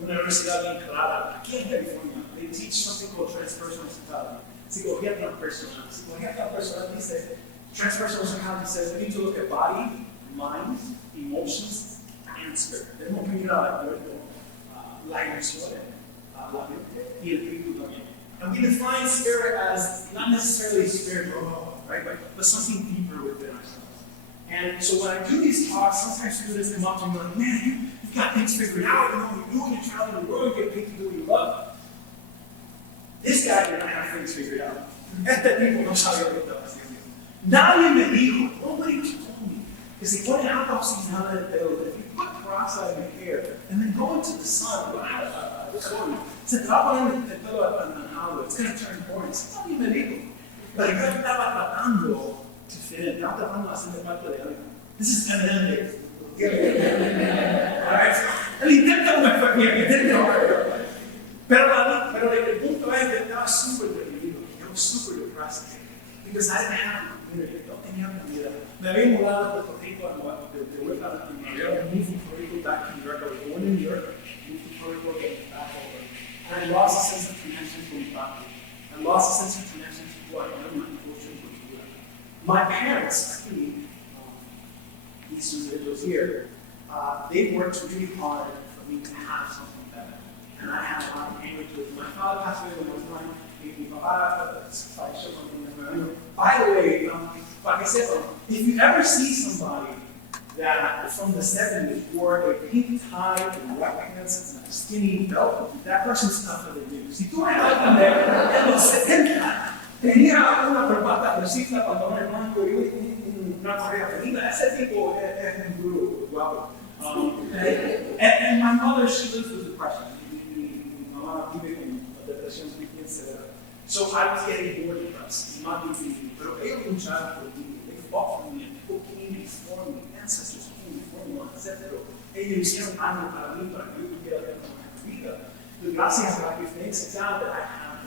una universidad bien clara, aquí en California. They teach something called transpersonal psychology. Psicología transpersonal. Psicología transpersonal dice, transpersonal psychology says we need to look at body, mind, emotions, and spirit. Tenemos que mirar la emoción, la mente y el espíritu también. And we define spirit as not necessarily spirit, right? But something deeper within ourselves. And so when I do these talks, sometimes students come up to me like, man, you've got things figured out, you know what you're doing, you're traveling the world, you get paid to do what you love. This guy did not have things figured out. Este tipo no sabía lo que estaba haciendo. Nadie me dijo, nobody told me, que si pones agua oxigenada en el pelo, if you put peroxide in your hair, and then go into the sun, go out of the sun, se te va a poner el pelo agua, it's going to turn orange. Nadie me dijo. Pero yo estaba tratando to fit in. Estaba tratando de hacer parte de algo. This is evidente. Alright? El intento no me fue bien, el intento no me fue bien. Pero el punto es que estaba súper deprimido. I was super depressed. Because I didn't have a community. No tenía comunidad. Me había mudado a Puerto Rico, de vuelta a Nueva York. Moved from Puerto Rico back to New York. I was born in New York. Moved to Puerto Rico, came back over. And I lost a sense of connection to my family. I lost a sense of connection to what I am, my culture, my parents, actually, these individuals here, they worked really hard for me to have something better. And I had a lot of anger to it. My father passed away when I was 9. By the way, Para que sepan, if you ever see somebody that from the 70s wore a pink tie and white pants and a skinny belt, that person's tougher than you. Si tú ves a alguien de los 70, tenía una corbata rosita, pantalones blancos y una correa felina, ese tipo es un duro, guapo. And my mother, she lives with depression. Mi mamá vive con depresión bien severa. So I was getting more depressed, más difícil. Pero ellos lucharon por mí. They fought for me, and people came before me, ancestors came before me, etc. Ellos hicieron algo para mí, para que yo pudiera tener una mejor vida. But gracias a Dios, thanks to God that I have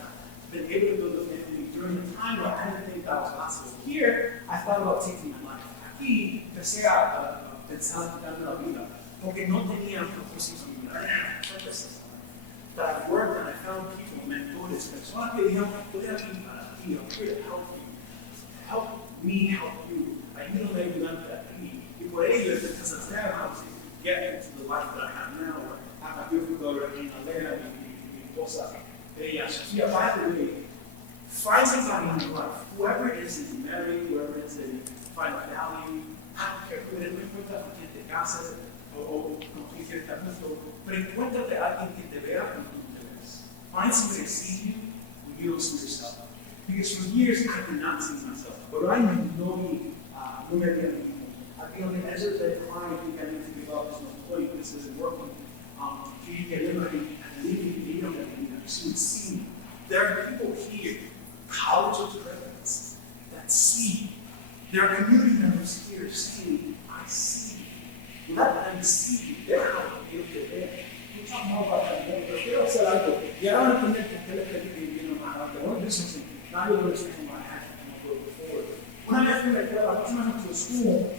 been able to build a family during a time where I didn't think that was possible. Here, I thought about taking my life. Aquí, empecé a pensar en darme la vida, porque no tenía propósito en mi vida. I didn't have purposes. But I worked and I found people, mentores, personas que dijeron, estoy aquí para ti, I'm here to help you. Help me help you. Ayúdame a ayudarte a ti. Y por ello, because of that, I was able to get into the life that I have now, where I have a beautiful daughter, Alea, mi esposa, ella, Sofia. By the way, find somebody in your life, whoever it is that you marry, whoever it is that you find value, I don't care who it is, no importa con quién te cases o con quién quieres estar junto, pero encuéntrate a alguien que te vea como tú te ves. Find somebody that sees you when you don't see yourself. Because for years I did not see myself, but I know me again. I feel on the edge of the decline, I think I need to give up. There's no point. This isn't working. You get liberty and leave them so you see me. There are people here, college graduates, that see. There are community members here saying, I see you. Let them see you. They're how they get there. We'll talk more about that later, but quiero hacer algo. Y ahora van a entender por qué les pedí que vinieron más adelante. I want to do something. Not really understand why I had to come up with it before. When I fui a la próxima to school,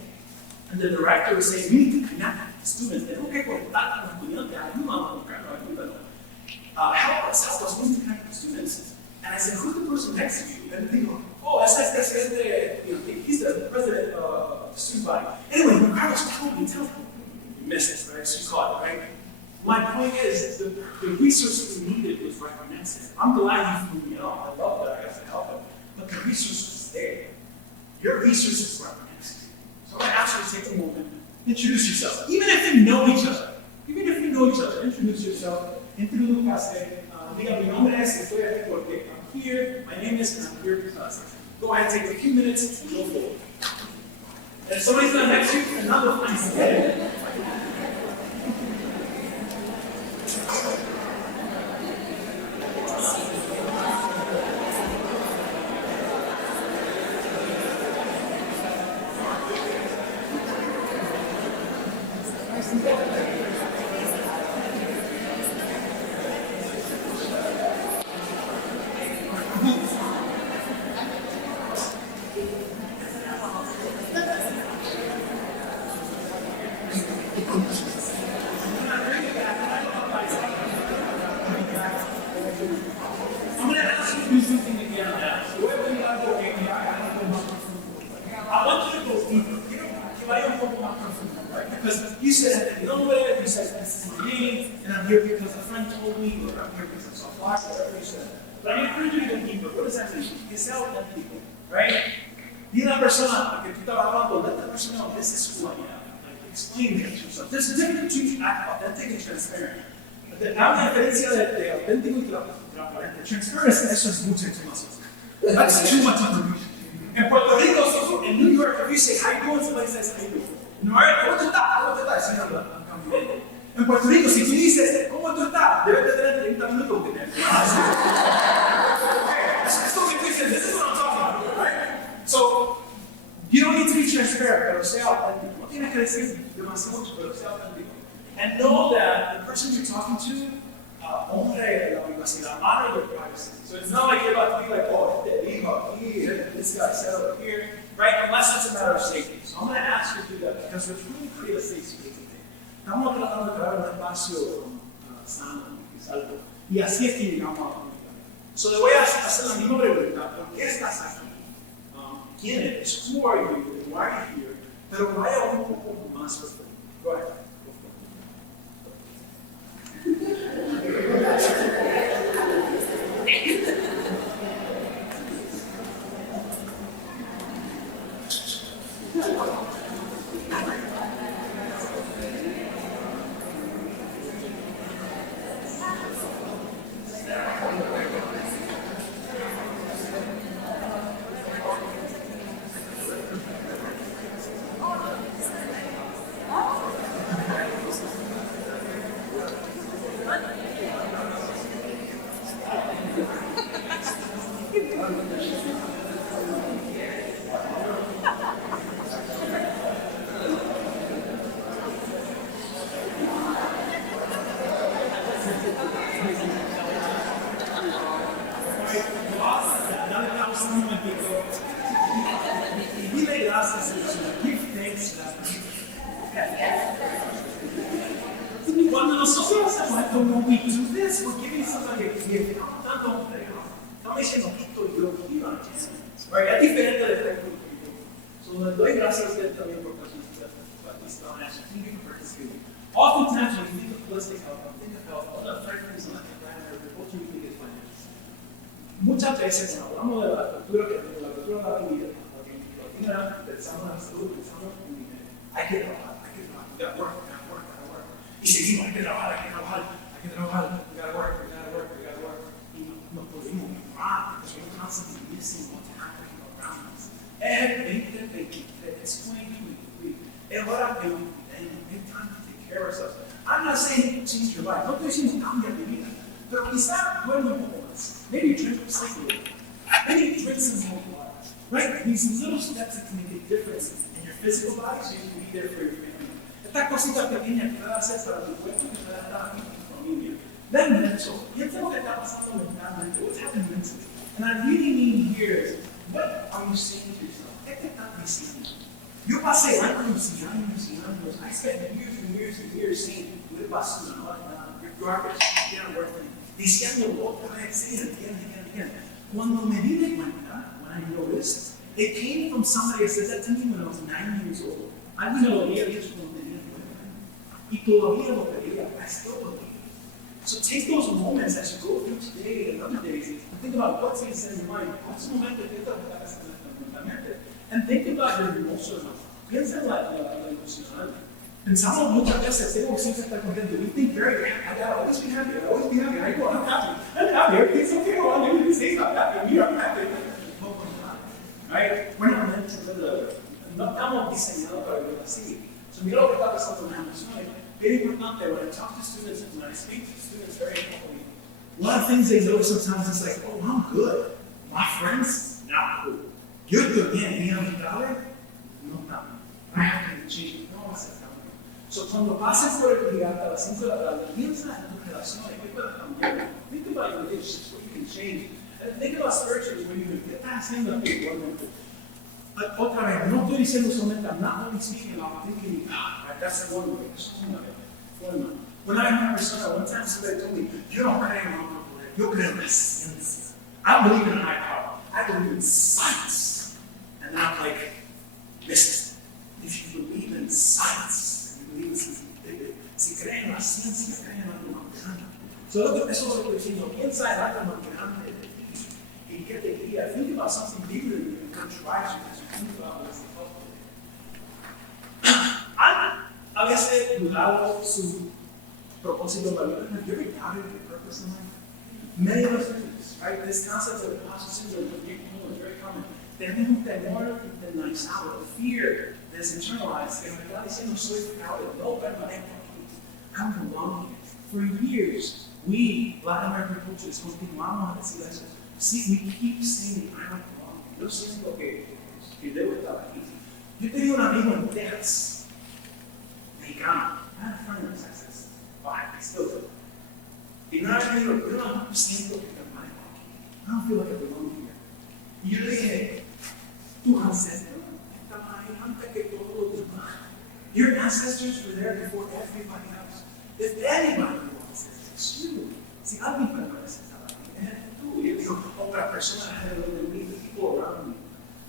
and the director was saying, we not students, tenemos que contar con los estudiantes, ayúdanos a buscar, ayúdanos. Help us, we need to connect with students. And I said, who's the person next to you? And they go, oh, that's he's the president of the student body. Anyway, when I was telling me, you missed it, right? She caught it, right? My point is, the resources we needed was right next to him. I'm glad you flew me out. I love that I got to help him. But the resource was there. Your resources were right next to you. So I'm going to ask you to take a moment, introduce yourself. Even if you know each other, introduce yourself. Introdúcase. Diga, mi nombre es, estoy aquí porque I'm here, my name is, and I'm here because. Go ahead, take a few minutes, and go forward. And if somebody's not next to you, another place. Okay? There's a difference between authentic and transparent. Hay una diferencia de auténtico y transparente. Transparency, eso es mucha información. That's too much information. En Puerto Rico, in New York, if you say, how you doing, somebody says, how you doing. En Nueva York, ¿cómo tú estás? ¿Cómo tú estás? En Puerto Rico, si tú dices, ¿cómo tú estás? Debes de tener 30 minutos de tener. Esto que tú dices, this is what I'm talking about, right? So, you don't need to be transparent, pero sea auténtico. No tienes que decir demasiado mucho, pero sea auténtico. And know that the person you're talking to, honre la privacidad, honor their privacy. So it's not like you're about to be like, oh, this guy set over here, right? Unless it's a matter of safety. So I'm going to ask you to do that because we're trying to create a safe space today. Estamos tratando de crear un espacio sano y salvo. Y así es que llegamos a la comunidad. So le voy a hacer la misma pregunta. ¿Por qué estás aquí? ¿Quién eres? Who are you? Why are you here? Pero vaya un poco más profundo. Go ahead. Dile gracias al Señor. Give thanks to that. Cuando nosotros hacemos esto, when we do this, we're giving somebody a gift. Estamos diciendo, aquí estoy yo, here I am. Right? Es diferente de estar con so, les doy gracias a ustedes también por participar. Thank you for participating. Oftentimes, when you think of holistic health, think of health, one of the first things that what do you think is finance? Muchas veces cuando hablamos de la cultura que tenemos, la cultura de la vida, pensamos en la salud, pensamos en el dinero. Hay que trabajar, we gotta work. Y seguimos, hay que trabajar. We gotta work. Y nos podemos enfermar because we're constantly missing what's happening around us. And it's 2023. Es hora de make time to take care of ourselves. I'm not saying change your life. No estoy diciendo cambia mi vida. Pero quizá duerme un poco más. Maybe drink sleep a little. Maybe drink some more water. Right? These little steps that can make a difference in your physical body so you can be there for your family. Esta cosita pequeña que puedes hacer para tu cuerpo y que puedes dar aquí con tu familia. Then mental. Piensa lo que está pasando mentalmente. What's happening mentally? And I really mean here is, what are you saying to yourself? ¿Qué te estás diciendo? Yo pasé años y años. I spent years saying, you're basura, you're garbage, you're not worth it. Diciendo otra vez, again. Cuando me di de cuenta, when I noticed, it came from somebody that said that to me when I was 9 years old. Alguien me lo había dicho cuando tenía 9 años. Y todavía lo creía. I still believe it. So take those moments as you go through today and other days and think about what's being said in your mind. What's the moment que está en la mente? And think about your emotional. Piensa en la emocional. Pensamos muchas veces, tengo que siempre estar contento. We think very, I gotta always be happy. I go, I'm happy. Everything's okay. Well, I'm going to say I'm happy. We are happy. Right? We're not meant to live. No estamos diseñados para vivir así. So mira lo que está pasando en las emociones. Very importante, when I talk to students and when I speak to students very importantly, a lot of things they notice sometimes is like, oh, I'm good. My friends, not cool. You're good, man. ¿Ni amigable? No, no. I have to change. No, I said no. So cuando pases por el día hasta las 5 de la tarde, piensa en tus relaciones, qué puedes cambiar. Think about your relationships, what you can change. And think about spiritually, what you can get that thing that you want to do. Otra vez, no estoy diciendo solamente, I'm not only speaking about thinking, right, that's the one way, eso es una forma. When I remember someone, one time somebody told me, yo no creo en una poder, yo creo en la ciencia. I don't believe in high power, I believe in science. And then I'm like, listen, if you believe in science, you believe in si creen en la ciencia, creen en algo más grande. So eso es lo que estoy diciendo, piensa en algo más grande de ti. Y que te guía, think about something bigger than you and what drives you. A veces dudado su propósito en la vida. Have you ever doubted your purpose in life? Many of us do this, right? This concept of imposter syndrome is very common. Tenemos un temor internalizado, a fear that is internalized, que me está diciendo soy fraude, no permanezco aquí. I don't belong here. For years, we, Latin American cultures, continuamos a decir eso. See, we keep saying I don't belong here. Yo siento que debo estar aquí. Yo tenía un amigo en Texas, mexicano. I had a friend in Texas. I still do. Y no siento que permanezco aquí. I don't feel like I belong here. Y yo le dije, tu ancestro estaba ahí antes que todos los demás. Your ancestors were there before everybody else. If anybody was there, it's you. Si alguien permanece estaba ahí, es tú. Y yo digo, otra persona alrededor de mí, the people around me.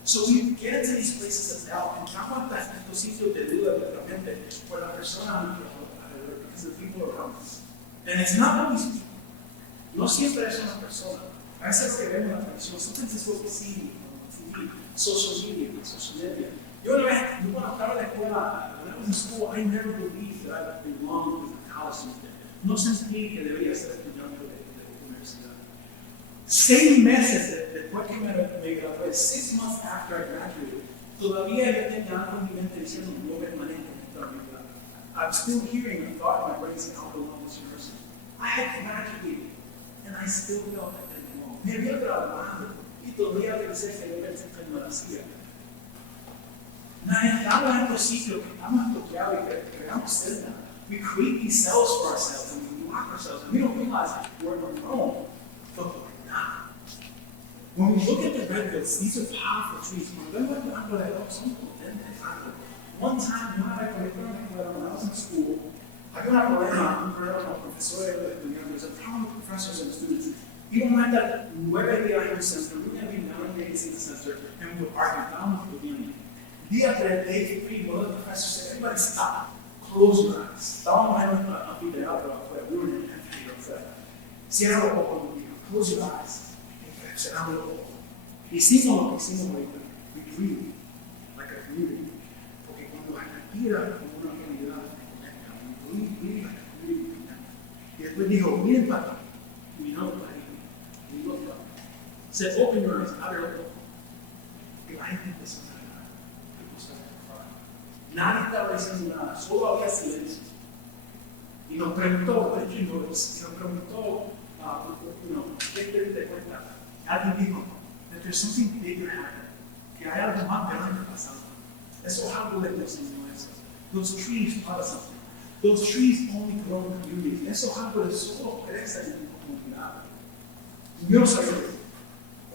So we get into these places of doubt, and entramos hasta estos sitios de duda de nuestra mente por la persona alrededor, because of the people around us. And it's not always people. No siempre es una persona. A veces lo que vemos en la televisión, sometimes it's what we see on TV, social media. Yo una vez, cuando estaba en la escuela, when I was in school, I never believed that I belonged with a college student. No sentí que debería ser estudiante de universidad. 6 meses después que me gradué, 6 months after I graduated, todavía yo tenía algo en mi mente diciendo no permanente en esta universidad. I'm still hearing a thought in my brain saying I'll belong to this university. I had graduated, and I still felt like I didn't belong. Me había graduado, y todavía pensé que yo pensé que no lo hacía. Estamos en estos sitios que estamos bloqueados y que creamos celda. We create these cells for ourselves and we block ourselves and we don't realize we're alone, but we're not. When we look at the redwoods, these are powerful trees. Cuando vemos el árbol de los son potentes árboles. One time, when I was in school, había un problema con los profesores y los estudiantes. El problem with professors and students. Iban a estar 9 días en el centro, we were going to be 9 days in the center, and we would argue down with the beginning. Día 3, day 3, one of the professors said, everybody stop, close your eyes. Estábamos en un anfiteatro afuera, we were in an amphitheater afuera. Cierra los ojos, close your eyes. Cerramos los ojos. Hicimos lo que hicimos ahorita. We breathe like a community. Porque cuando la respira como una comunidad, we breathe like a community. Y después dijo, miren para acá. Miramos para ahí. We looked up. Said, open your eyes, abre los ojos. Y la gente empezó a hablar. Nadie estaba diciendo nada, solo había silencio. Y nos preguntó, nos preguntó, ¿qué te cuenta? Alguien dijo, that there's something bigger happening, que hay algo más grande pasando. Eso es algo de Dios en eso. Those trees are something. Those trees only grow in communities. Eso es algo de solo crece en tu comunidad. Yo no sabía eso.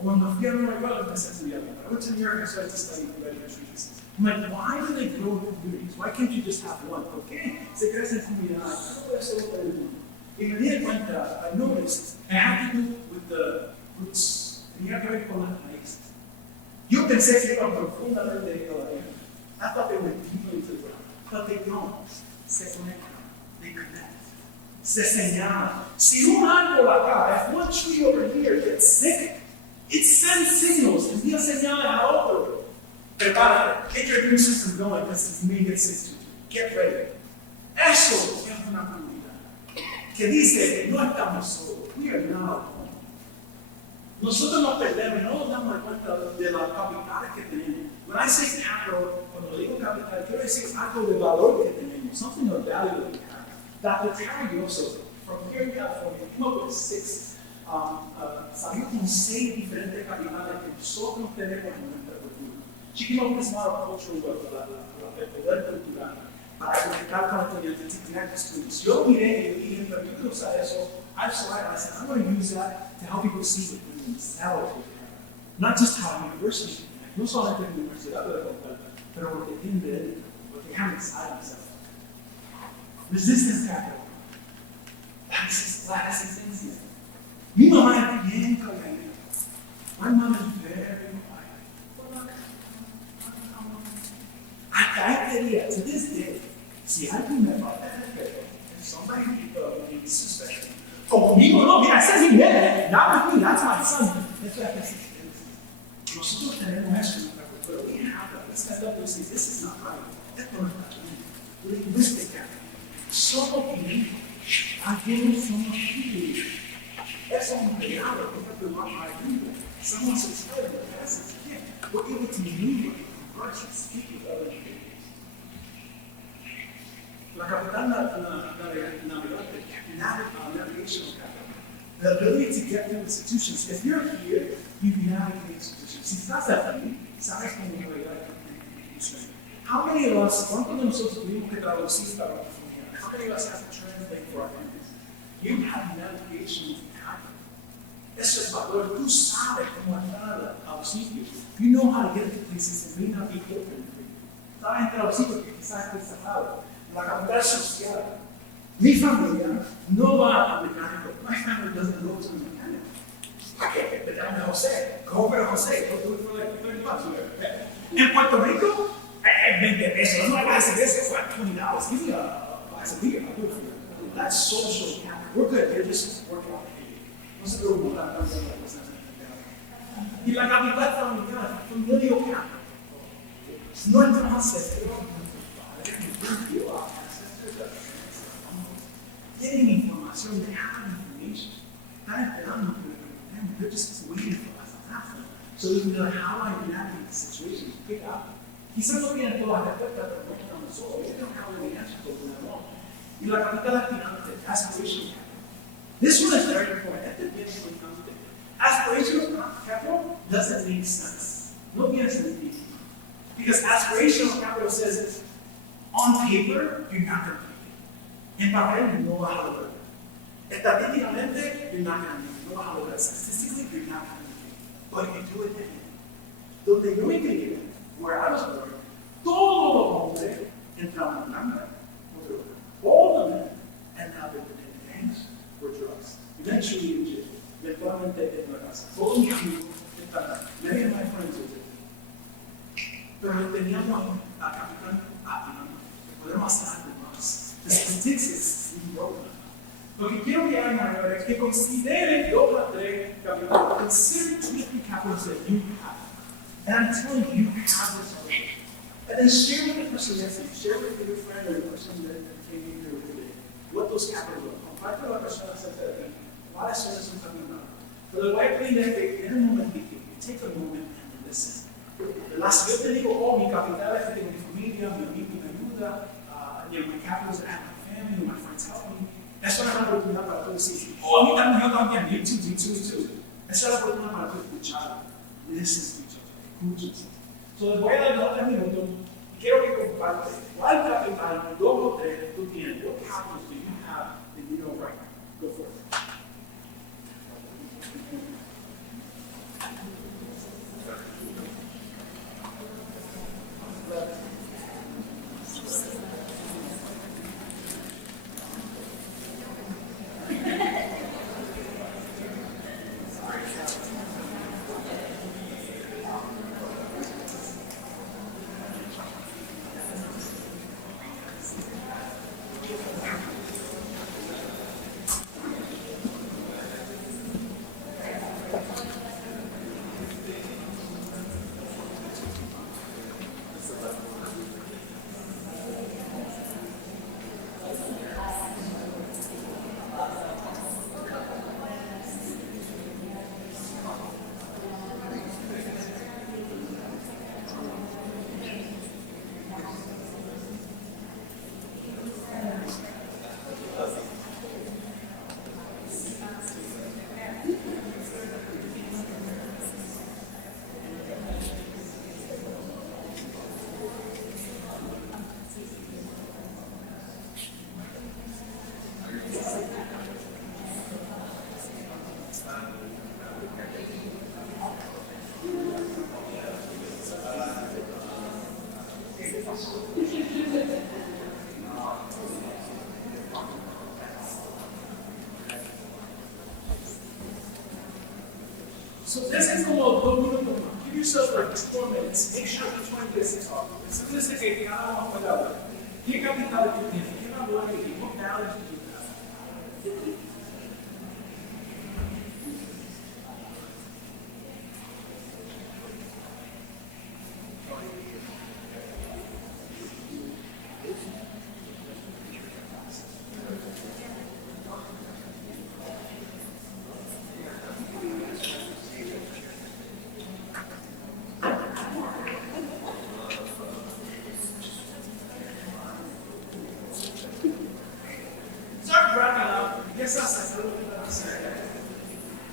Cuando fui a Nueva York, empecé a estudiar. I went to New York and started to study redwood trees. I'm like, why do they grow in communities? Why can't you just have one? ¿Por qué se crecen en comunidades? ¿Cómo puede ser otra de uno? Y me di cuenta, I noticed, it had to do with the roots. Tenía que ver con las raíces. Yo pensé que iban profundamente todavía. I thought they went deeply into the ground. But they don't. Se conectan. They connect. Se señalan. Si un árbol acá, if one tree over here gets sick, it sends signals, envía señales a otro. Prepárate, get your immune system going because you may get sick too. Get ready. Eso es una comunidad que dice, no estamos solos. We are not alone. Nosotros nos perdemos, no nos damos cuenta de las capitales que tenemos. When I say capital, cuando digo capital, quiero decir algo de valor que tenemos, something of value that we have. Dr. Terry Yoso, from here in California, came up with 6. Salimos con 6 diferentes capitales que nosotros tenemos en nuestra cultura. She came up with this model cultural work, el poder cultural, para conectar con estudiantes y crear estudios. Yo miré y dije, pero yo quiero usar eso. I said, I'm going to use that to help people see what themselves is. Not just how university, no solamente en la universidad, pero lo que tienen de dentro, what they have inside themselves. Resistance capital. La resistencia. Mi mamá es bien caliente. My mom is very quiet. Hasta este día, to this day, si alguien me falta el respeto, and somebody being disrespectful, conmigo no, mira, ese es mi bebé, not with me, that's my son. Es la resistencia. Nosotros tenemos eso en nuestra cultura. We have that. Let's stand up and say, this is not right. Esto no está bien. Lingüística. Somos bilingües. Algunos somos bilingües. Eso es un regalo, por ejemplo, en la Biblia. Somos expertos, gracias a quién. We're able to maneuver, converse, and speak with other people. La capital navigational capital. The ability to get through institutions. If you're here, you can navigate institutions. Si estás aquí, sabes cómo navegar en instituciones. How many of us, ¿cuántos de nosotros tuvimos que traducir para la comunidad? How many of us have to translate for our families? You have navigation capital. Eso es valor. Tú sabes cómo entrar a los sitios. You know how to get to places that may not be open for you. Sabes entrar a los sitios que quizás estés cerrado. La capital social. Mi familia no va al mecánico. My family doesn't go to the mechanic. Okay, but I'm Jose. Go over to Jose. Go do it for like $30. En Puerto Rico, 20 pesos. I'm not going to say this. It's like $20. Give me a glass of beer. I'll do it for you. That's social capital. We're good. They're just working on it. No se preocupen, la y la capital familiar, familiar capital. Nuestros ancestros, tienen información, they have information. Están esperando que le preguntemos. They're just waiting for us to ask them. So we can know how I navigate the situation. Pick up. Quizás no tienen todas las respuestas, pero no estamos solos. They don't have any answers to them at all. Y la capital aspirante, aspiration capital. This one is very important. Este es bien importante. Aspirational capital doesn't make sense. No tiene sentido. Because aspirational capital says, on paper, you're not going to make it. En papel, no vas a lograr. Estadísticamente, you're not going to make it. No vas a lograr. Statistically, you're not going to make it. But you do it anyway. Donde yo me crié, where I was born, todos los hombres entraban en hambre. All the men, and now they're in gangs for drugs. Eventually in jail. Eventualmente en la casa. Todos mis amigos están, many of my friends are there. Pero teníamos a Capitán podemos hacer algo más. The statistics we know that. Lo que quiero que hagan ahora es que consideren dos o tres capitales. Consider 2 or 3 capitals that you have. And I'm telling you, you have this already. And then share with the person next to you. Share with your friend or the person that came in here today. What those capitals are. Comparte con la persona cerca de ti. ¿Cuáles son esos capitales? Pero lo que voy a pedir es que en un momentito, take a moment and listen. Yo te digo, oh, mi capital es que tengo mi familia, mi amigo me ayuda, my capital is at my family, my friends help me. Esa es la oportunidad para tú decir, oh, a mí también, yo también, me too. Esa es la oportunidad para tú escuchar. Listen to each other, escúchense. So, les voy a dar 2 minutos y quiero que compartes cuál capital, 2 o 3 tú tienes, what capitals do you have that you know right now? Go for it. So this is como 2 minutos más. Give yourself like 4 minutes. Make sure each one gets to talk. Asegúrese que cada uno pueda hablar. ¿Qué capital tú tienes? ¿Qué valor hay? What value do you have?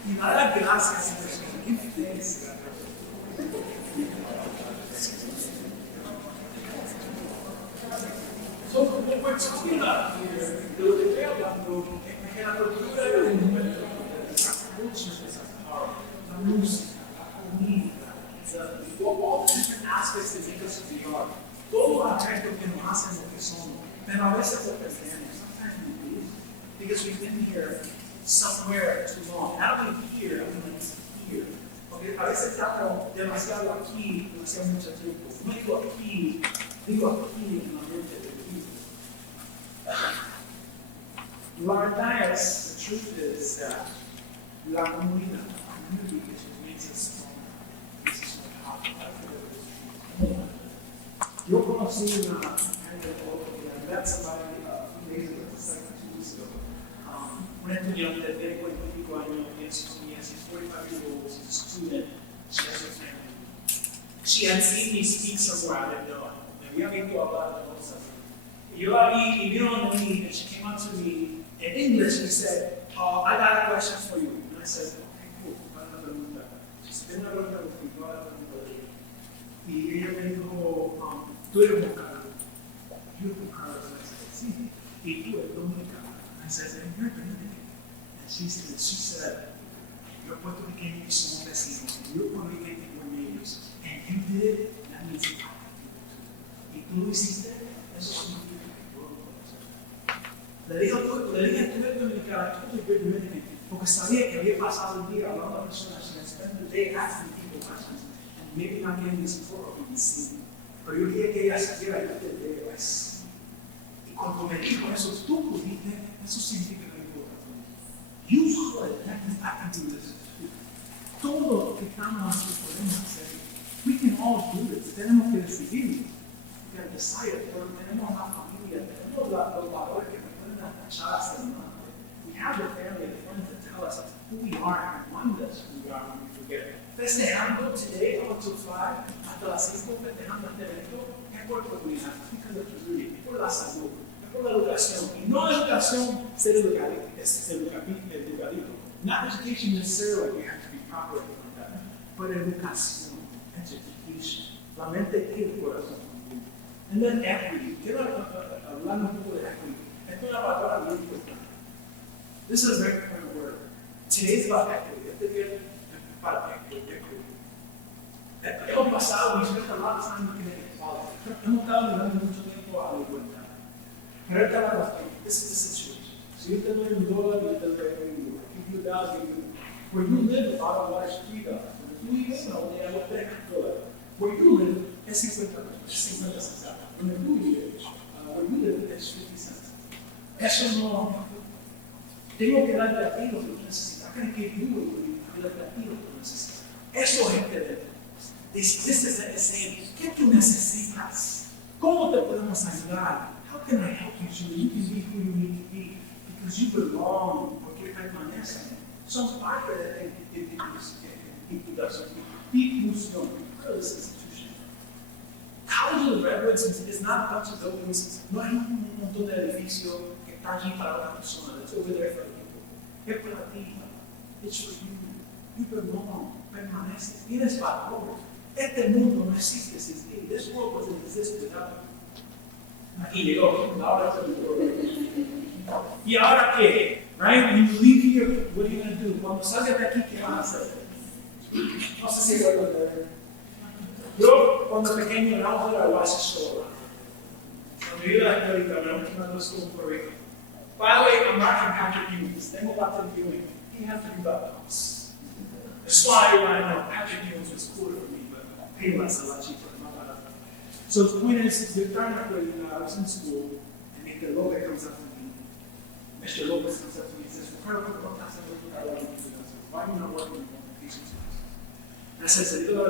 Y dar gracias a Dios. Give thanks. So what we're talking about here, de lo que estoy hablando, es que la cultura del momento, muchas cosas, la música, la comida, all the different aspects that make us who we are, todos los aspectos que nos hacen lo que somos, pero a veces lo perdemos. Sometimes we lose because we've been here somewhere too long. Not only here, I mean here. Porque a veces estamos demasiado aquí, demasiado mucho tiempo. No digo aquí en la mente de aquí. La verdad es, the truth is that la comunidad, community is what makes us strong, makes us more powerful. Yo conocí una gente I met somebody a few days ago, just like 2 weeks ago. Un estudiante de 45 años, she's 45 years old, she's a student, she has a family. She had seen me speak somewhere, I didn't know. Me había visto hablar de cosas. Yo la vi y vino donde mí, and she came up to me in English and said, I got a question for you. And I said, okay, cool. tú eres mexicano. Beautiful girl. And I said, sí. Y tú eres dominicana. And I said, and you're Dominican. And she said, you're Puerto Rican y somos vecinos. And you're Puerto Rican and we're neighbors. And you did it, that means you have to do it too. Y tú lo hiciste, eso significa que yo lo puedo hacer. Le dije, tú eres dominicana, tú eres Dominican. Porque sabía que había pasado el día hablando a personas and spend the day asking people questions and maybe not getting the support of being seen. Pero yo quería que ella saliera y te veo así. Y cuando me dijo eso, tú pudiste, eso significa que yo puedo hacer. You could, I can do this. Todo lo que estamos aquí podemos hacer. We can all do this. Tenemos que decidir. We can decide, pero tenemos una familia, tenemos los valores que nos pueden achar hacia adelante. We have the family and friends that tell us who we are and remind us who we are when we forget. Festejando today until 5, hasta las 5, festejando este evento, es por comunidad, because of community, es por la salud, es por la educación. Y no educación ser educadito. Not education necessarily, we have to be proper like that, but educación, education. La mente y el corazón. And then equity. Quiero hablar un poco de equity. Esto es una palabra bien importante. This is a very important word. Today's about equity. Este día es para equity. Hemos pasado, we spent a lot of time looking at equality. Hemos estado mirando mucho tiempo a la igualdad. Pero esta es la razón. This is the situation. Si yo te doy $1, yo te doy $1. If you $1, where you live, the bottom line is $3. If you live, no, they have $1. Where you live, es 50 cents. Where you live, es 50 cents. Eso no. Tengo que darte a ti lo que necesitas. I can give you what you darte a ti lo que necesitas. Eso es entender. This is saying, ¿qué tú necesitas? ¿Cómo te podemos ayudar? How can I help you so that you can be who you need to be? Because you belong, porque permaneces. Son parte de institución. Inclusión. Part of this institution. College of the Redwoods is not a bunch of buildings. No hay un montón de edificios que están allí para otra persona. It's over there for people. Es para ti. It's for you. You belong. Permaneces. Tienes valor. Este mundo no existe sin ti. This world doesn't exist without you. Aquí llegó. Ahora es el mundo. ¿Y ahora qué? Right? When you leave here, what are you going to do? Cuando salgas de aquí, ¿qué vas a hacer? No sé si voy a ver. Yo, cuando pequeño, no voy a watch solo. Cuando yo era ahorita, me última vez estuve en Puerto Rico. By the way, I'm not from Patrick Hughes. Tengo Patrick Hughes. He has to do that once. That's why I know Patrick Hughes was cooler for me, but painless, a lot cheaper. So the point is, the time I was in school, and Mr. Lopez comes up to me. Mr. Lopez comes up to me and says, why are you not working on the patient's class? And I said, I got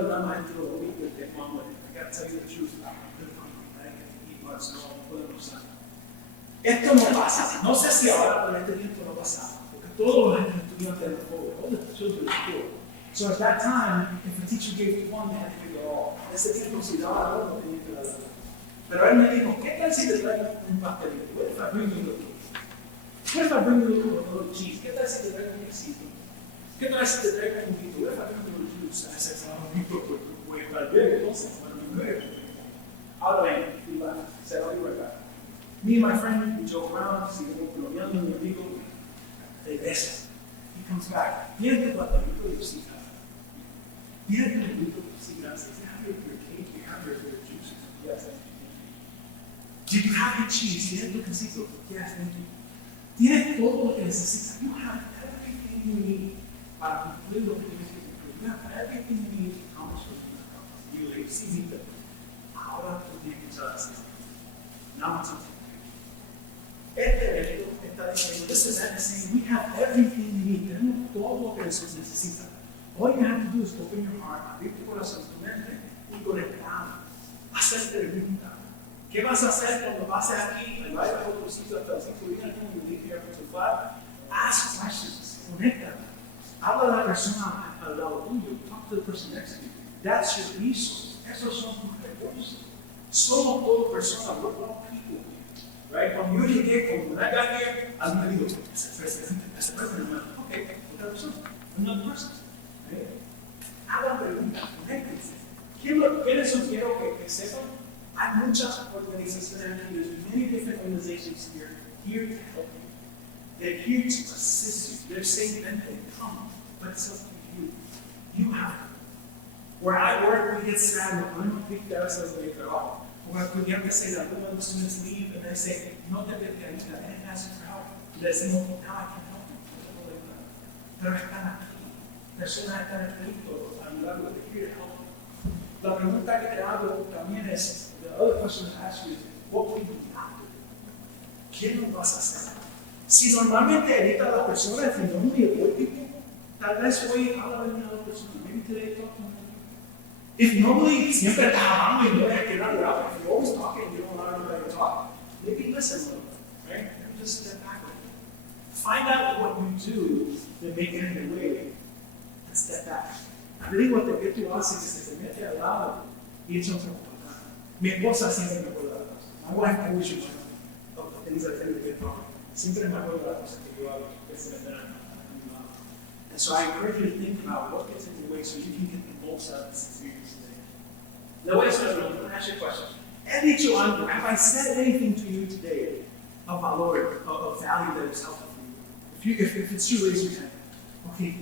to tell you the truth. I didn't get to eat much, so podemos saber. Esto no pasa. No sé si ahora, pero este tiempo no pasaba. Porque todos los estudiantes eran pobres. All the children were poor. So at that time, if a teacher gave you one, they had to give it all. Ese tiempo, si daba algo, no tenía que dar algo. Pero él me dijo, ¿qué tal si te traigo un pastelito? What if I bring you a little cake? What if I bring you a little cheese? ¿Qué tal si te traigo un quesito? ¿Qué tal si te traigo un juguito? What if I bring you a little juice? And I said, voy a estar bien, entonces, para mi mujer. Ahora ven, he left. He said, I'll be right back. Me and my friend, we joke around, seguimos bromeando, mi amigo, regresa. He comes back. Mira tu platanito de cosita. Mira tu platanito de cosita. I said, you have your cake, you have your juice. Yes. Do you have your cheese? Tienes tu quesito. Yes, thank you. Tienes todo lo que necesitas. You have everything you need para cumplir lo que tienes que cumplir. You have everything you need to accomplish what you want to accomplish. You necesitas. Ahora tú tienes que echar así. Now it's something. Este evento está diciendo, this is saying we have everything you need. Tenemos todo lo que necesitas. All you have to do is open your heart, abrir tu corazón, tu mente y conectar. Hacerte preguntas. ¿Qué vas a hacer cuando pases aquí? El baile por tu sitio hasta las 5 días, you leave here for 5. Ask questions. Conecta. Habla a la persona al lado tuyo. Talk to the person next to you. That's your resource. Esos son tus recursos. Somos todas personas. We're all people. Right? Cuando yo llegué, when I got here, alguien me dijo, ese president, okay, otra persona, another person. Right? Hagan preguntas, conéctense. ¿Quiénes son quiero que sepan? Hay muchas organizaciones aquí, there's many different organizations here to help you. They're here to assist you. They're saying that they come, but it's up to you. You have to. Where I work, we get sad when I don't think that's the way at all. When we have to say that one of the students leave and they say, no te deben ayuda, I didn't ask you for help. Y le decimos, now I can help you. Pero están aquí. Personas están aquí a ayudarlo. They're here to help you. La pregunta que te hago también es, the other question I ask you is, what will you do? ¿Qué nos vas a hacer? Si normalmente evita a las personas en un tipo, tal vez hoy habla de una persona. Maybe today talk to me. If normally siempre estás hablando y no dejas que nadie hable, if you're always talking and you don't allow anybody to talk, maybe listen a little bit, right? Maybe just step back a little bit. Find out what you do that make it in the way and step back. I believe what the que tú haces es que te mete al lado y echa un poco para atrás. Mi esposa siempre me acuerda de las cosas. My wife always reminds me of the things I tell you to get wrong. Siempre me acuerdo de las cosas que yo hago que se me dan a mi mano. And so I encourage you to think about what gets in your way so you can get the most out of this experience today. The way so I'm going to ask you a question. He dicho algo, have I said anything to you today of valor, of value that is helpful for you? If it's true, raise your hand.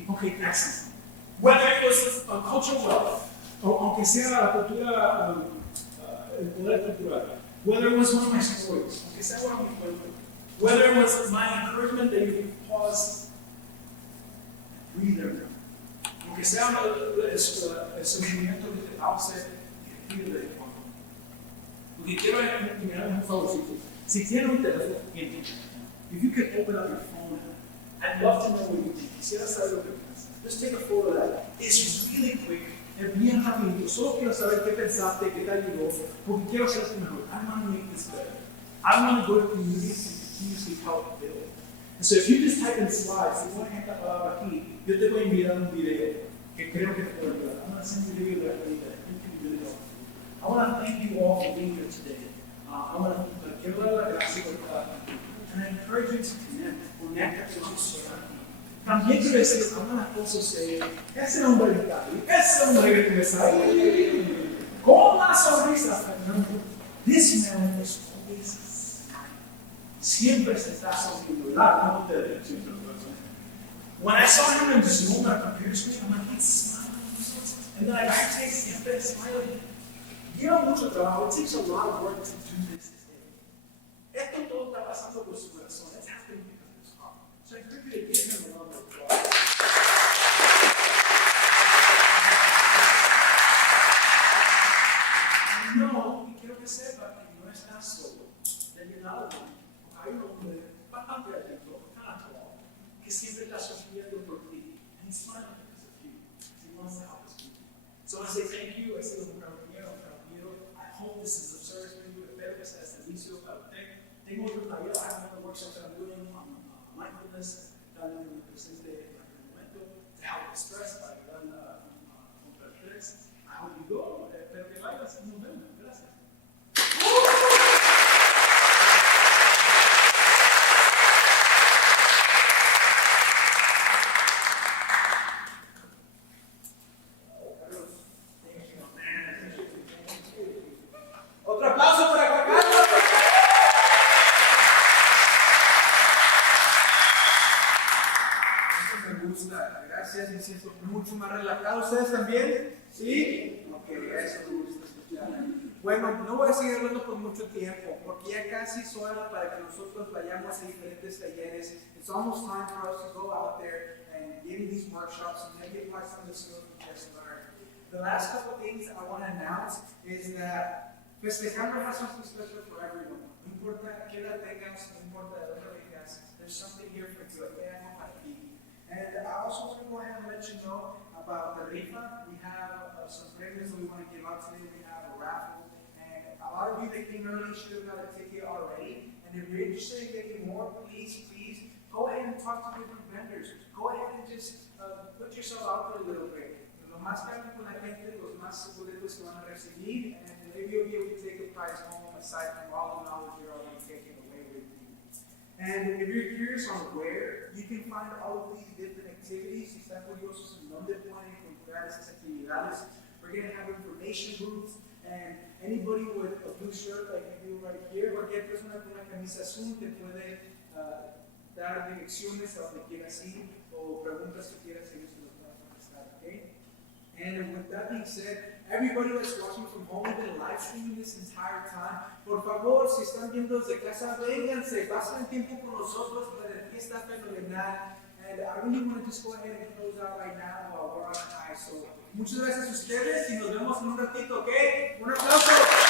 Okay, excellent. Whether it was cultural wealth, o aunque sea la cultura, el poder cultural, whether it was one of my stories, aunque sea one of my stories, whether it was my encouragement that you pause, breathe every time. Aunque sea el sentimiento que te cause, respire de fondo. Lo que quiero es que me hagas un favorcito. Si tienes un teléfono, if you could open up your phone, I'd love to know what you think. Quisiera saber lo que piensas. Just take a photo of that. It's really quick. Es bien rapidito. Solo quiero saber qué pensaste, qué te ayudó, porque quiero hacer esto mejor. I want to make this better. I want to go to communities and continuously help build. And so if you just type in slides, si pones esta palabra aquí, yo te voy a enviar un video que creo que te puede ayudar. I'm going to send you a video that you can really help. I want to thank you all for being here today. I want to quiero dar las gracias por estar aquí. And I encourage you to connect with your también quiero decir, I want to also say, ese hombre está ahí, ese hombre que está ahí, con la sonrisa, Fernando. This man is always smiling. Siempre se está sonriendo, ¿verdad? No te siempre. When I saw him in Zoom on a computer screen, I'm like, he's smiling. And then I take siempre smiling. Lleva mucho trabajo. It takes a lot of work to do this today. Esto todo está pasando por su corazón. It's happening because of his heart. So I encourage you to give him a round of applause. No, y quiero que sepa que no estás solo. De mi lado, hay un hombre bastante adicto, que siempre está sufriendo por ti. And he's smiling because of you. He wants to help us people. So I say thank you. I say lo I hope this is of service for you. Espero que sea de servicio para usted. Tengo otro taller, I have another workshop that I'm doing on mindfulness, dándole presente en aquel momento, to help with stress, para ayudar contra el estrés. I hope you go, espero que vayas y nos vemos. Gracias. Otro aplauso para Juan Carlos. Eso me gusta, gracias, me siento mucho más relajado. ¿Ustedes también? ¿Sí? Ok, eso me gusta escuchar. Bueno, no voy a seguir hablando por mucho tiempo, porque ya casi es hora para que nosotros vayamos a diferentes talleres. It's almost time for us to go out there and give these workshops and maybe apply some of the skills we just learned. The last couple of things I want to announce is that Festejando has something special for everyone. No importa qué edad tengas, no importa de dónde vengas, there's something here for you. And I also want to go ahead and let you know about the rifa. We have some premios that we want to give out today. We have a raffle. And a lot of you that came early should have got a ticket already. And if you're interested in getting more, please go ahead and talk to different vendors. Go ahead and just put yourself out there a little bit. Lo más caro con la gente, los más boletos que van a recibir, and maybe you'll be able to take a prize home aside from all the knowledge you're already taking away with you. And if you're curious on where you can find all of these different activities, si están curiosos en dónde pueden encontrar esas actividades, we're going to have information booths. And anybody with a blue shirt like you do right here, cualquier persona con una camisa azul te puede dar direcciones a donde quieras ir o preguntas que quieras ellos te los van a contestar, okay? And with that being said, everybody that's watching from home, we've been live streaming this entire time. Por favor, si están viendo desde casa, vénganse, pasen el tiempo con nosotros, la fiesta fenomenal. And I really want to just go ahead and close out right now while we're on high. So, muchas gracias a ustedes y nos vemos en un ratito, ¿ok? Un aplauso.